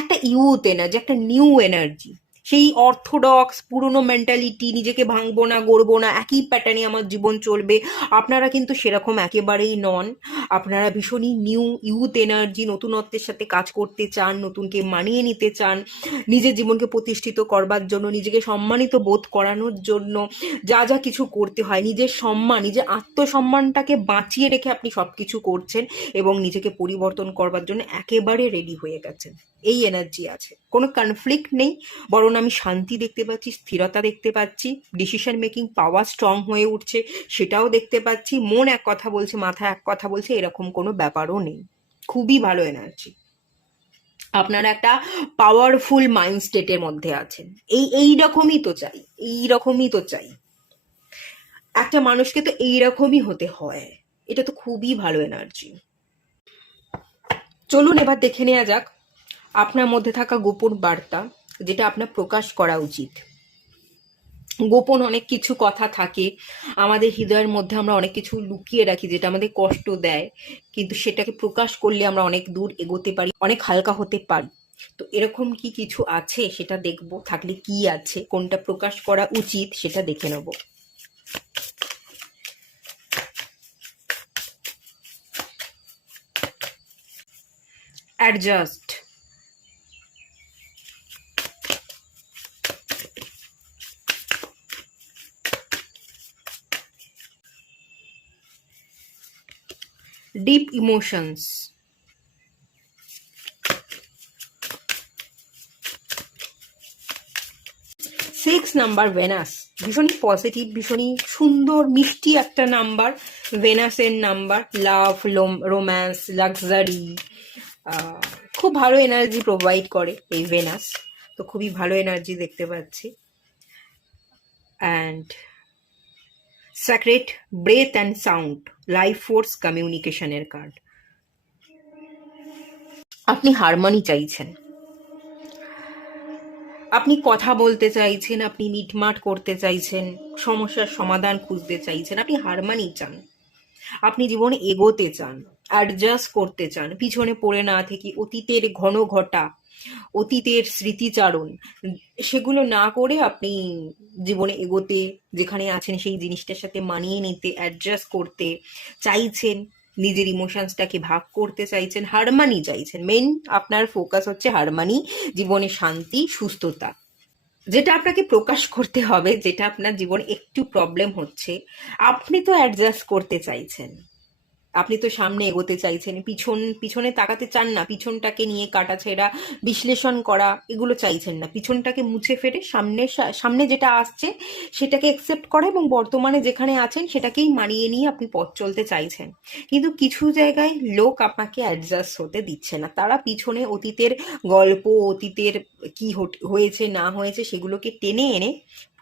একটা ইউথ এনার্জি, একটা নিউ এনার্জি, সেই অর্থোডক্স পুরনো মেন্টালিটি, নিজেকে ভাঙবো না, গড়বো না, একই প্যাটার্নে আমার জীবন চলবে, আপনারা কিন্তু সেরকম একেবারেই নন। আপনারা ভীষণই নিউ ইউথ এনার্জি, নতুনত্বের সাথে কাজ করতে চান, নতুনকে মানিয়ে নিতে চান, নিজের জীবনকে প্রতিষ্ঠিত করবার জন্য, নিজেকে সম্মানিত বোধ করানোর জন্য যা যা কিছু করতে হয়, নিজের সম্মান, নিজের আত্মসম্মানটাকে বাঁচিয়ে রেখে আপনি সব কিছু করছেন, এবং নিজেকে পরিবর্তন করবার জন্য একেবারে রেডি হয়ে গেছেন। এই এনার্জি আছে, কোনো কনফ্লিক্ট নেই, বরং আমি শান্তি দেখতে পাচ্ছি, স্থিরতা দেখতে পাচ্ছি, ডিসিশন মেকিং পাওয়ার স্ট্রং হয়ে উঠছে, সেটাও দেখতে পাচ্ছি। মন এক কথা বলছে, মাথা এক কথা বলছে, এরকম কোনো ব্যাপারও নেই। খুবই ভালো এনার্জি। আপনারা একটা পাওয়ারফুল মাইন্ড স্টেটের মধ্যে আছেন। এই রকমই তো চাই। একটা মানুষকে তো এইরকমই হতে হয়। এটা তো খুবই ভালো এনার্জি। চলুন এবার দেখে নেওয়া যাক আপনার মধ্যে থাকা গোপন বার্তা, যেটা আপনার প্রকাশ করা উচিত। গোপন অনেক কিছু কথা থাকে আমাদের হৃদয়ের মধ্যে, আমরা অনেক কিছু লুকিয়ে রাখি যেটা আমাদের কষ্ট দেয়, কিন্তু সেটাকে প্রকাশ করলে আমরা অনেক দূর এগোতে পারি, অনেক হালকা হতে পারি। তো এরকম কি কিছু আছে সেটা দেখব, থাকলে কি আছে, কোনটা প্রকাশ করা উচিত সেটা দেখে নেব। Adjust. Deep emotions. 6 number Venus, ভীষণই পজিটিভ, ভীষণই সুন্দর মিষ্টি একটা নাম্বার। ভেনাসের নাম্বার লাভ, রোম্যান্স, লাক্সারি, খুব ভালো এনার্জি প্রোভাইড করে এই ভেনাস। তো খুবই ভালো এনার্জি দেখতে পাচ্ছি। And sacred breadth and sound, life force, কমিউনিকেশনের কার্ড। আপনি হারমোনি চাইছেন, আপনি কথা বলতে চাইছেন, আপনি মিটমাট করতে চাইছেন, সমস্যার সমাধান খুঁজতে চাইছেন, আপনি হারমোনি চান, আপনি জীবনে এগোতে চান, অ্যাডজাস্ট করতে চান, পিছনে পড়ে না থেকে অতীতের ঘন ঘটা, অতীতের স্মৃতিচারণ সেগুলো না করে আপনি জীবনে এগোতে, যেখানে আছেন সেই জিনিসটার সাথে মানিয়ে নিতে, অ্যাডজাস্ট করতে চাইছেন, নিজের ইমোশনসটাকে ভাগ করতে চাইছেন, হারমানি চাইছেন। মেন আপনার ফোকাস হচ্ছে হারমানি, জীবনে শান্তি, সুস্থতা। যেটা আপনাকে প্রকাশ করতে হবে, যেটা আপনার জীবনে একটু প্রবলেম হচ্ছে, আপনি তো অ্যাডজাস্ট করতে চাইছেন, আপনি তো সামনে এগোতে চাইছেন, পিছনে তাকাতে চান না, পিছনটাকে নিয়ে কাটাছেঁড়া বিশ্লেষণ করা এগুলো চাইছেন না, পিছনটাকে মুছে ফেলে সামনে যেটা আসছে সেটাকে অ্যাকসেপ্ট করা এবং বর্তমানে যেখানে আছেন সেটাকেই মানিয়ে নিয়ে আপনি পথ চলতে চাইছেন। কিন্তু কিছু জায়গায় লোক আপনাকে অ্যাডজাস্ট হতে দিচ্ছে না, তারা পিছনে অতীতের গল্প, অতীতের কি হয়েছে না হয়েছে সেগুলোকে টেনে এনে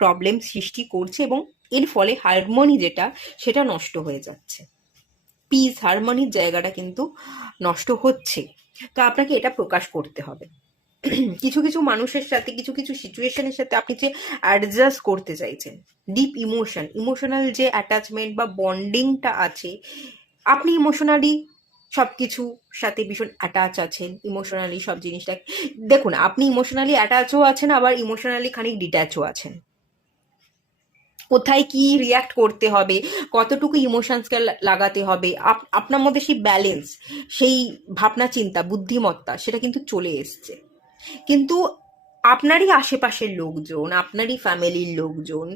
প্রবলেম সৃষ্টি করছে এবং এর ফলে হারমোনি যেটা সেটা নষ্ট হয়ে যাচ্ছে, পিস হারমোনির জায়গাটা কিন্তু নষ্ট হচ্ছে। তো আপনাকে এটা প্রকাশ করতে হবে। কিছু কিছু মানুষের সাথে, কিছু কিছু সিচুয়েশনের সাথে আপনি যে অ্যাডজাস্ট করতে চাইছেন, ডিপ ইমোশনাল যে অ্যাটাচমেন্ট বা বন্ডিংটা আছে, আপনি ইমোশনালি সব কিছু সাথে ভীষণ অ্যাটাচ আছেন, ইমোশনালি সব জিনিসটা দেখুন, আপনি ইমোশনালি অ্যাটাচও আছেন, আবার ইমোশনালি খানিক ডিট্যাচও আছেন। কোথায় কি রিয়াক্ট করতে হবে, কতটুকু ইমোশনসকে লাগাতে হবে, আপনার মধ্যে সেই ব্যালেন্স, সেই ভাবনা চিন্তা, বুদ্ধিমত্তা সেটা কিন্তু চলে এসছে। কিন্তু আপনারই আশেপাশের লোকজন, আপনারই ফ্যামিলির লোকজন,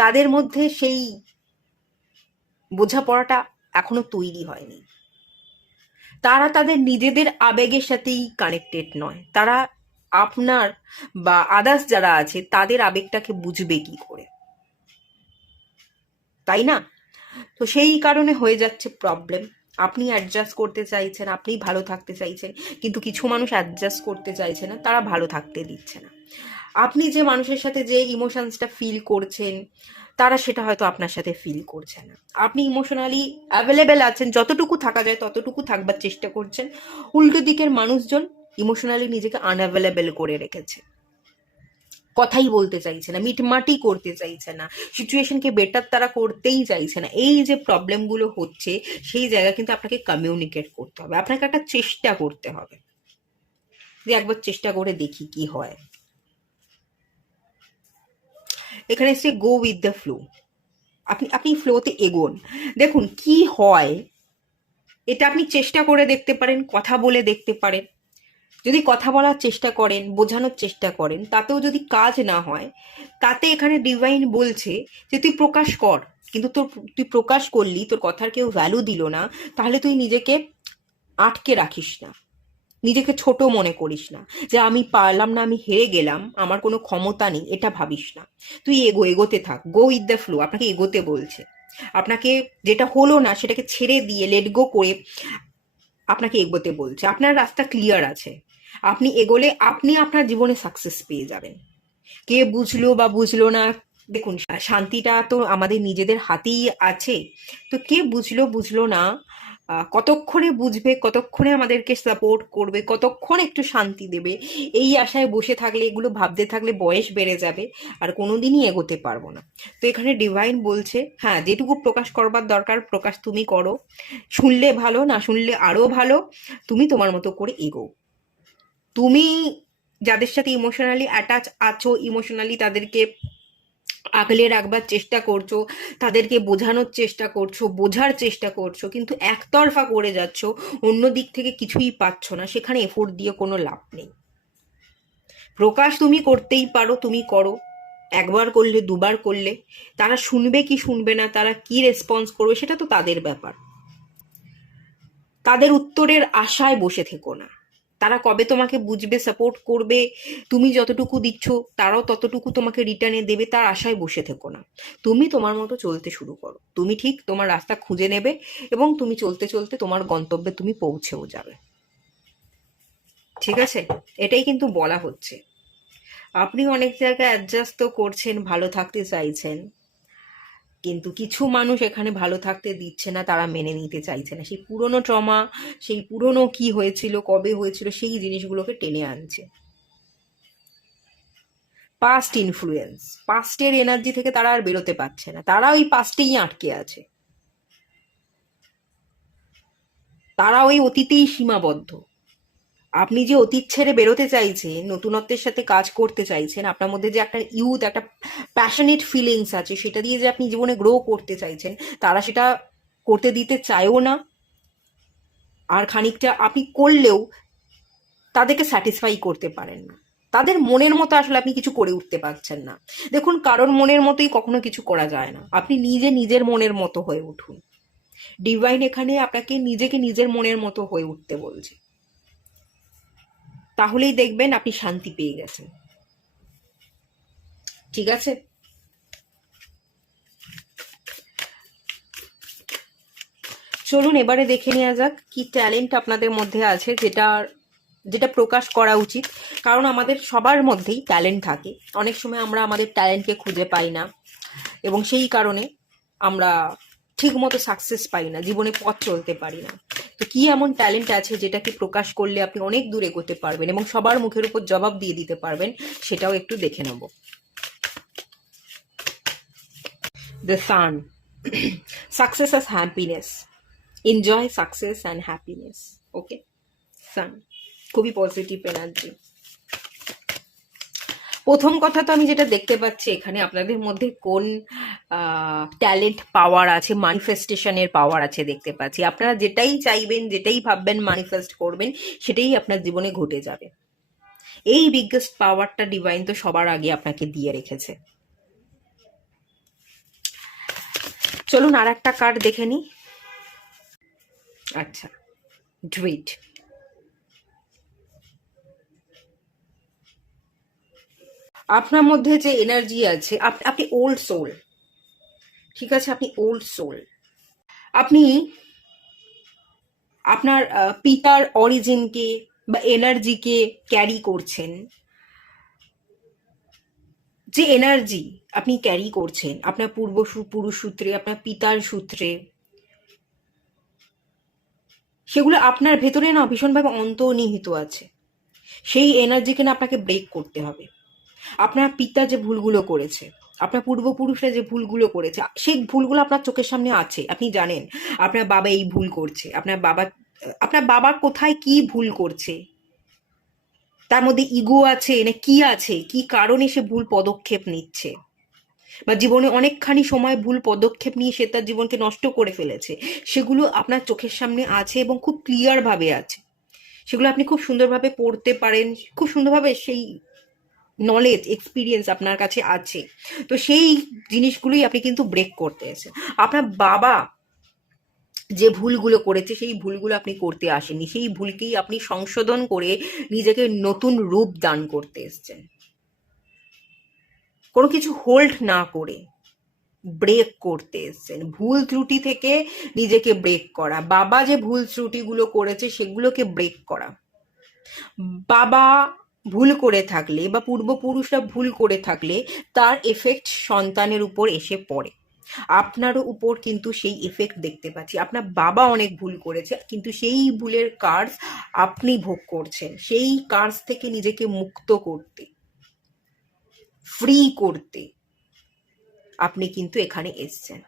তাদের মধ্যে সেই বোঝাপড়াটা এখনো তৈরি হয়নি। তারা তাদের নিজেদের আবেগের সাথেই কানেক্টেড নয়, তারা আপনার বা আদার্স যারা আছে তাদের আবেগটাকে বুঝবে কি করে, তাই না? তো সেই কারণে হয়ে যাচ্ছে প্রবলেম। আপনি অ্যাডজাস্ট করতে চাইছেন, আপনি ভালো থাকতে চাইছেন, কিন্তু কিছু মানুষ অ্যাডজাস্ট করতে চাইছে না, তারা ভালো থাকতে দিচ্ছে না। আপনি যে মানুষের সাথে যে ইমোশনসটা ফিল করছেন, তারা সেটা হয়তো আপনার সাথে ফিল করছে না। আপনি ইমোশনালি অ্যাভেলেবেল আছেন, যতটুকু থাকা যায় ততটুকু থাকবার চেষ্টা করছেন, উল্টো দিকের মানুষজন ইমোশনালি নিজেকে আনঅ্যাভেলেবেল করে রেখেছে, কথাই বলতে চাইছে না, মিটমাটি করতে চাইছে না, সিচুয়েশনকে বেটার তারা করতেই চাইছে না। এই যে প্রবলেমগুলো হচ্ছে, সেই জায়গা কিন্তু আপনাকে কমিউনিকেট করতে হবে, আপনাকে একটা চেষ্টা করতে হবে যে একবার চেষ্টা করে দেখি কি হয়। এখানে এসে গো উইথ দ্য ফ্লো, আপনি ফ্লোতে এগোন, দেখুন কি হয়। এটা আপনি চেষ্টা করে দেখতে পারেন, কথা বলে দেখতে পারেন। যদি কথা বলার চেষ্টা করেন, বোঝানোর চেষ্টা করেন, তাতেও যদি কাজ না হয়, তাতে এখানে ডিভাইন বলছে যে তুই প্রকাশ কর, কিন্তু তুই প্রকাশ করলি, তোর কথার কেউ ভ্যালু দিল না, তাহলে তুই নিজেকে আটকে রাখিস না, নিজেকে ছোট মনে করিস না, যে আমি পারলাম না, আমি হেরে গেলাম, আমার কোনো ক্ষমতা নেই, এটা ভাবিস না। তুই এগোতে থাক, গো উইথ দ্য ফ্লো, আপনাকে এগোতে বলছে। আপনাকে যেটা হলো না সেটাকে ছেড়ে দিয়ে লেট গো করে আপনাকে এগোতে বলছে। আপনার রাস্তা ক্লিয়ার আছে, আপনি এগোলে আপনি আপনার জীবনে সাকসেস পেয়ে যাবেন। কে বুঝলো বা বুঝলো না, দেখুন শান্তিটা তো আমাদের নিজেদের হাতেই আছে। তো কে বুঝলো না, কতক্ষণে বুঝবে, কতক্ষণে আমাদেরকে সাপোর্ট করবে, কতক্ষণ একটু শান্তি দেবে, এই আশায় বসে থাকলে, এগুলো ভাবতে থাকলে বয়স বেড়ে যাবে, আর কোনোদিনই এগোতে পারবো না। তো এখানে ডিভাইন বলছে, হ্যাঁ যেটুকু প্রকাশ করবার দরকার প্রকাশ তুমি করো, শুনলে ভালো, না শুনলে আরো ভালো, তুমি তোমার মতো করে এগো। তুমি যাদের সাথে ইমোশনালি অ্যাটাচ আছো, ইমোশনালি তাদেরকে আগলে রাখবার চেষ্টা করছো, তাদেরকে বোঝানোর চেষ্টা করছো, বোঝার চেষ্টা করছো, কিন্তু একতরফা করে যাচ্ছ, অন্য দিক থেকে কিছুই পাচ্ছ না, সেখানে এফোর্ট দিয়ে কোনো লাভ নেই। প্রকাশ তুমি করতেই পারো, তুমি করো, একবার করলে, দুবার করলে, তারা শুনবে কি শুনবে না, তারা কি রেসপন্স করবে, সেটা তো তাদের ব্যাপার। তাদের উত্তরের আশায় বসে থেকো না। তারা কবে তোমাকে বুঝবে, সাপোর্ট করবে, তুমি যতটুকু দিচ্ছ তারাও ততটুকু তোমাকে রিটার্নে দেবে, তার আশায় বসে থেকো না। তুমি তোমার মতো চলতে শুরু করো, তুমি ঠিক তোমার রাস্তা খুঁজে নেবে, এবং তুমি চলতে চলতে তোমার গন্তব্যে তুমি পৌঁছেও যাবে। ঠিক আছে? এটাই কিন্তু বলা হচ্ছে। আপনি অনেক জায়গায় অ্যাডজাস্ট তো করছেন, ভালো থাকতে চাইছেন, কিন্তু কিছু মানুষ এখানে ভালো থাকতে দিচ্ছে না, তারা মেনে নিতে চাইছে না। সেই পুরনো ট্রমা, সেই পুরনো কি হয়েছিল, কবে হয়েছিল, সেই জিনিসগুলোকে টেনে আনছে। পাস্ট ইনফ্লুয়েন্স, পাস্টের এনার্জি থেকে তারা আর বেরোতে পারছে না, তারা ওই পাস্টেই আটকে আছে, তারা ওই অতীতেই সীমাবদ্ধ। আপনি যে অতীত ছেড়ে বেরোতে চাইছেন, নতুনত্বের সাথে কাজ করতে চাইছেন, আপনার মধ্যে যে একটা ইউথ, একটা প্যাশনেট ফিলিংস আছে, সেটা দিয়ে যে আপনি জীবনে গ্রো করতে চাইছেন, তারা সেটা করতে দিতে চায়ও না। আর খানিকটা আপনি করলেও তাদেরকে স্যাটিসফাই করতে পারেন না, তাদের মনের মতো আসলে আপনি কিছু করে উঠতে পারছেন না। দেখুন, কারোর মনের মতোই কখনো কিছু করা যায় না, আপনি নিজে নিজের মনের মতো হয়ে উঠুন। ডিভাইন এখানে আপনাকে নিজেকে নিজের মনের মতো হয়ে উঠতে বলছে, তাহলেই দেখবেন আপনি শান্তি পেয়ে গেছেন। ঠিক আছে? চলুন এবারে দেখে নেওয়া যাক কি ট্যালেন্ট আপনাদের মধ্যে আছে, যেটা যেটা প্রকাশ করা উচিত। কারণ আমাদের সবার মধ্যেই ট্যালেন্ট থাকে, অনেক সময় আমরা আমাদের ট্যালেন্টকে খুঁজে পাই না, এবং সেই কারণে আমরা ঠিক মতো সাকসেস পাই না, জীবনে পথ চলতে পারি না। তো কি এমন ট্যালেন্ট আছে যেটাকে প্রকাশ করলে আপনি অনেক দূর এগোতে পারবেন এবং সবার মুখের উপর জবাব দিয়ে দিতে পারবেন, সেটাও একটু দেখে নেব। The sun. Success as happiness, enjoy success and happiness. Okay, sun খুবই পজিটিভ এনার্জি। প্রথম কথা তো আমি যেটা দেখতে পাচ্ছি এখানে, আপনাদের মধ্যে কোন ট্যালেন্ট পাওয়ার আছে, ম্যানিফেস্টেশনের পাওয়ার আছে দেখতে পাচ্ছি। আপনারা যেটাই চাইবেন, যেটাই ভাববেন, ম্যানিফেস্ট করবেন, সেটাই আপনার জীবনে ঘটে যাবে। এই বিগেস্ট পাওয়ারটা ডিভাইন তো সবার আগে আপনাকে দিয়ে রেখেছে। চলুন আর একটা কার্ড দেখে নিই। আচ্ছা, ডুইট। আপনার মধ্যে যে এনার্জি আছে, আপনি ওল্ড সোল। ঠিক আছে, আপনি ওল্ড সোল। আপনি আপনার পিতার অরিজিনকে বা এনার্জিকে ক্যারি করছেন। যে এনার্জি আপনি ক্যারি করছেন আপনার পুরুষ সূত্রে, আপনার পিতার সূত্রে, সেগুলো আপনার ভেতরে না ভীষণভাবে অন্তর্নিহিত আছে। সেই এনার্জিকে না আপনাকে ব্রেক করতে হবে। আপনার পিতা যে ভুলগুলো করেছে, আপনার পূর্বপুরুষরা যে ভুলগুলো করেছে, সেই ভুলগুলো আপনার চোখের সামনে আছে, আপনি জানেন আপনার বাবা এই ভুল করছে, আপনার বাবা কোথায় কি ভুল করছে, তার মধ্যে ইগো আছে না কি আছে, কি কারণে সে ভুল পদক্ষেপ নিচ্ছে, বা জীবনে অনেকখানি সময় ভুল পদক্ষেপ নিয়ে সে তার জীবনকে নষ্ট করে ফেলেছে, সেগুলো আপনার চোখের সামনে আছে এবং খুব ক্লিয়ার ভাবে আছে। সেগুলো আপনি খুব সুন্দরভাবে পড়তে পারেন, খুব সুন্দরভাবে সেই নলেজ এক্সপিরিয়েন্স আপনার কাছে আছে। তো সেই জিনিসগুলোই আপনি কিন্তু ব্রেক করতে এসেছেন। আপনার বাবা যে ভুলগুলো করেছে, সেই ভুলগুলো আপনি করতে আসেননি, সেই ভুলকেই আপনি সংশোধন করে নিজেকে নতুন রূপ দান করতে এসেছেন, কোনো কিছু হোল্ড না করে ব্রেক করতে এসছেন। ভুল ত্রুটি থেকে নিজেকে ব্রেক করা, বাবা যে ভুল ত্রুটিগুলো করেছে সেগুলোকে ব্রেক করা। বাবা ভুল করে থাকলে বা পূর্বপুরুষরা ভুল করে থাকলে তার এফেক্ট সন্তানের উপর এসে পড়ে। আপনারও উপর কিন্তু সেই এফেক্ট দেখতে পাচ্ছি। আপনার বাবা অনেক ভুল করেছে, কিন্তু সেই ভুলের কার্স আপনি ভোগ করছেন। সেই কার্স থেকে নিজেকে মুক্ত করতে, ফ্রি করতে আপনি কিন্তু এখানে এসছেন।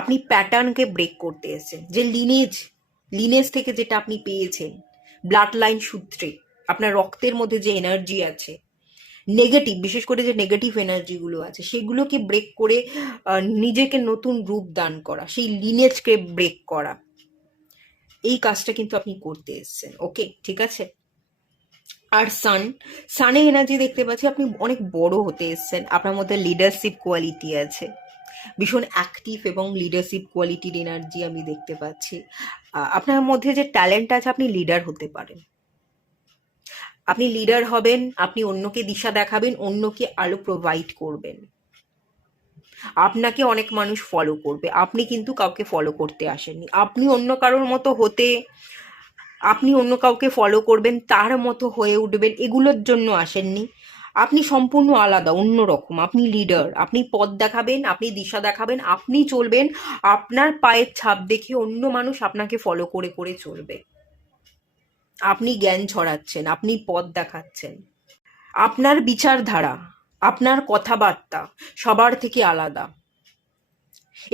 আপনি প্যাটার্নকে ব্রেক করতে এসছেন। যে লিনেজ থেকে যেটা আপনি পেয়েছেন, ব্লাড লাইন সূত্রে আপনার রক্তের মধ্যে যে এনার্জি আছে, নেগেটিভ, বিশেষ করে যে নেগেটিভ এনার্জিগুলো আছে সেগুলোকে ব্রেক করে নিজেকে নতুন রূপ দান করা, সেই লিনেজকে ব্রেক করা, এই কাজটা কিন্তু আপনি করতে এসেছেন। ওকে, ঠিক আছে। আর সানের এনার্জি দেখতে পাচ্ছি, আপনি অনেক বড় হতে এসেছেন, আপনার মধ্যে লিডারশিপ কোয়ালিটি আছে, ভীষণ অ্যাক্টিভ এবং লিডারশিপ কোয়ালিটির এনার্জি আমি দেখতে পাচ্ছি। আপনার মধ্যে যে ট্যালেন্ট আছে, আপনি লিডার হতে পারেন, আপনি লিডার হবেন, আপনি অন্যকে দিশা দেখাবেন, অন্যকে আলো প্রোভাইড করবেন, আপনাকে অনেক মানুষ ফলো করবে, আপনি কিন্তু কাউকে ফলো করতে আসেননি, আপনি অন্য কারোর মতো হতে, আপনি অন্য কাউকে ফলো করবেন, তার মতো হয়ে উঠবেন, এগুলোর জন্য আসেননি। আপনি সম্পূর্ণ আলাদা, অন্যরকম, আপনি লিডার, আপনি পথ দেখাবেন, আপনি দিশা দেখাবেন, আপনি চলবেন, আপনার পায়ের ছাপ দেখে অন্য মানুষ আপনাকে ফলো করে করে চলবে। আপনি জ্ঞান ছড়াচ্ছেন, আপনি পথ দেখাচ্ছেন, আপনার বিচারধারা, আপনার কথাবার্তা সবার থেকে আলাদা,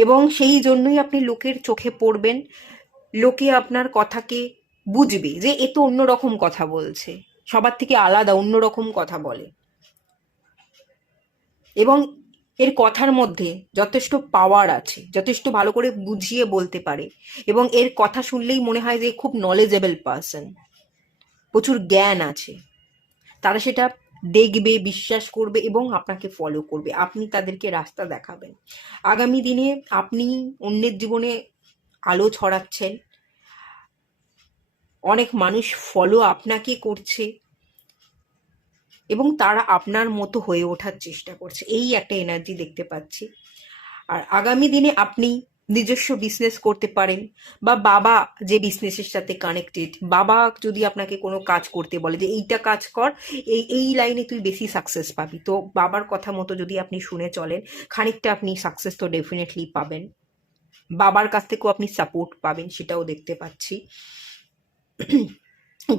এবং সেই জন্যই আপনি লোকের চোখে পড়বেন, লোকে আপনার কথাকে বুঝবে যে এ তো অন্যরকম কথা বলছে, সবার থেকে আলাদা, অন্যরকম কথা বলে, এবং এর কথার মধ্যে যথেষ্ট পাওয়ার আছে, যথেষ্ট ভালো করে বুঝিয়ে বলতে পারে, এবং এর কথা শুনলেই মনে হয় যে খুব নলেজেবল পার্সন, প্রচুর জ্ঞান আছে। তারা সেটা দেখবে, বিশ্বাস করবে এবং আপনাকে ফলো করবে, আপনি তাদেরকে রাস্তা দেখাবেন। আগামী দিনে আপনি অন্যের জীবনে আলো ছড়াচ্ছেন, অনেক মানুষ ফলো আপনাকে করছে এবং তারা আপনার মতো হয়ে ওঠার চেষ্টা করছে, এই একটা এনার্জি দেখতে পাচ্ছি। আর আগামী দিনে আপনি নিজস্ব বিজনেস করতে পারেন, বা বাবা যে বিজনেসের সাথে কানেক্টেড, বাবা যদি আপনাকে কোনো কাজ করতে বলে যে এইটা কাজ কর, এই এই লাইনে তুই বেশি সাকসেস পাবি, তো বাবার কথা মতো যদি আপনি শুনে চলেন, খানিকটা আপনি সাকসেস তো ডেফিনেটলি পাবেন, বাবার কাছ থেকেও আপনি সাপোর্ট পাবেন, সেটাও দেখতে পাচ্ছি।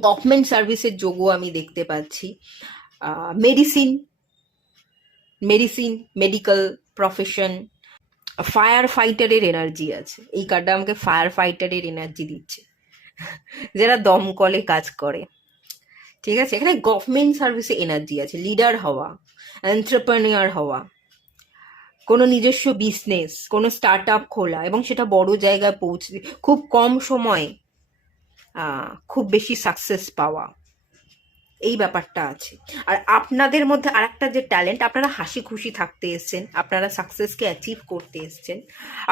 গভর্নমেন্ট সার্ভিসের যোগও আমি দেখতে পাচ্ছি। মেডিসিন, মেডিকেল প্রফেশন, ফায়ার ফাইটারের এনার্জি আছে, এই কার্ডটা আমাকে ফায়ার ফাইটারের এনার্জি দিচ্ছে, যারা দমকলে কাজ করে, ঠিক আছে। এখানে গভর্নমেন্ট সার্ভিসে এনার্জি আছে, লিডার হওয়া, এন্টারপ্রেনিউর হওয়া, কোনো নিজস্ব বিজনেস, কোনো স্টার্ট আপ খোলা এবং সেটা বড় জায়গায় পৌঁছে খুব কম সময়ে খুব বেশি সাকসেস পাওয়া, এই ব্যাপারটা আছে। আর আপনাদের মধ্যে আর একটা যে ট্যালেন্ট, আপনারা হাসি খুশি থাকতে এসছেন, আপনারা সাকসেসকে অ্যাচিভ করতে এসছেন,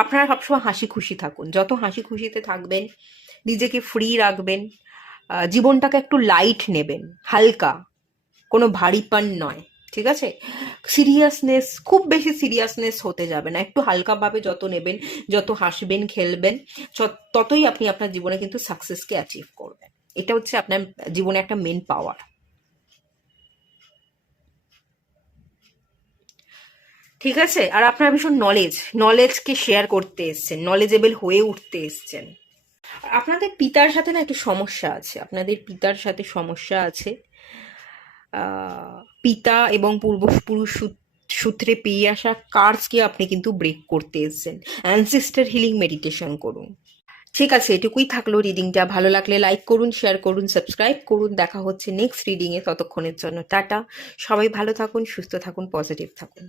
আপনারা সবসময় হাসি খুশি থাকুন, যত হাসি খুশিতে থাকবেন, নিজেকে ফ্রি রাখবেন, জীবনটাকে একটু লাইট নেবেন, হালকা, কোনো ভারীপন নয়, ঠিক আছে। সিরিয়াসনেস, খুব বেশি সিরিয়াসনেস হতে যাবে না, একটু হালকাভাবে যত নেবেন, যত হাসবেন খেলবেন, ততই আপনি আপনার জীবনে কিন্তু সাকসেসকে অ্যাচিভ করবেন। এটা হচ্ছে আপনার জীবনে একটা মেন পাওয়ার, ঠিক আছে। আর আপনার ভীষণ নলেজকে শেয়ার করতে এসছেন, নলেজেবল হয়ে উঠতে এসছেন। আপনাদের পিতার সাথে না একটু সমস্যা আছে, আপনাদের পিতার সাথে সমস্যা আছে। পিতা এবং পূর্বপুরুষ সূত্রে পেয়ে আসা কার্সকে আপনি কিন্তু ব্রেক করতে এসছেন। অ্যানসেস্টার হিলিং মেডিটেশন করুন। ঠিক আছে, এটুকুই থাকলো রিডিংটা। ভালো লাগলে লাইক করুন, শেয়ার করুন, সাবস্ক্রাইব করুন। দেখা হচ্ছে নেক্সট রিডিংয়ে, ততক্ষণের জন্য টাটা। সবাই ভালো থাকুন, সুস্থ থাকুন, পজিটিভ থাকুন।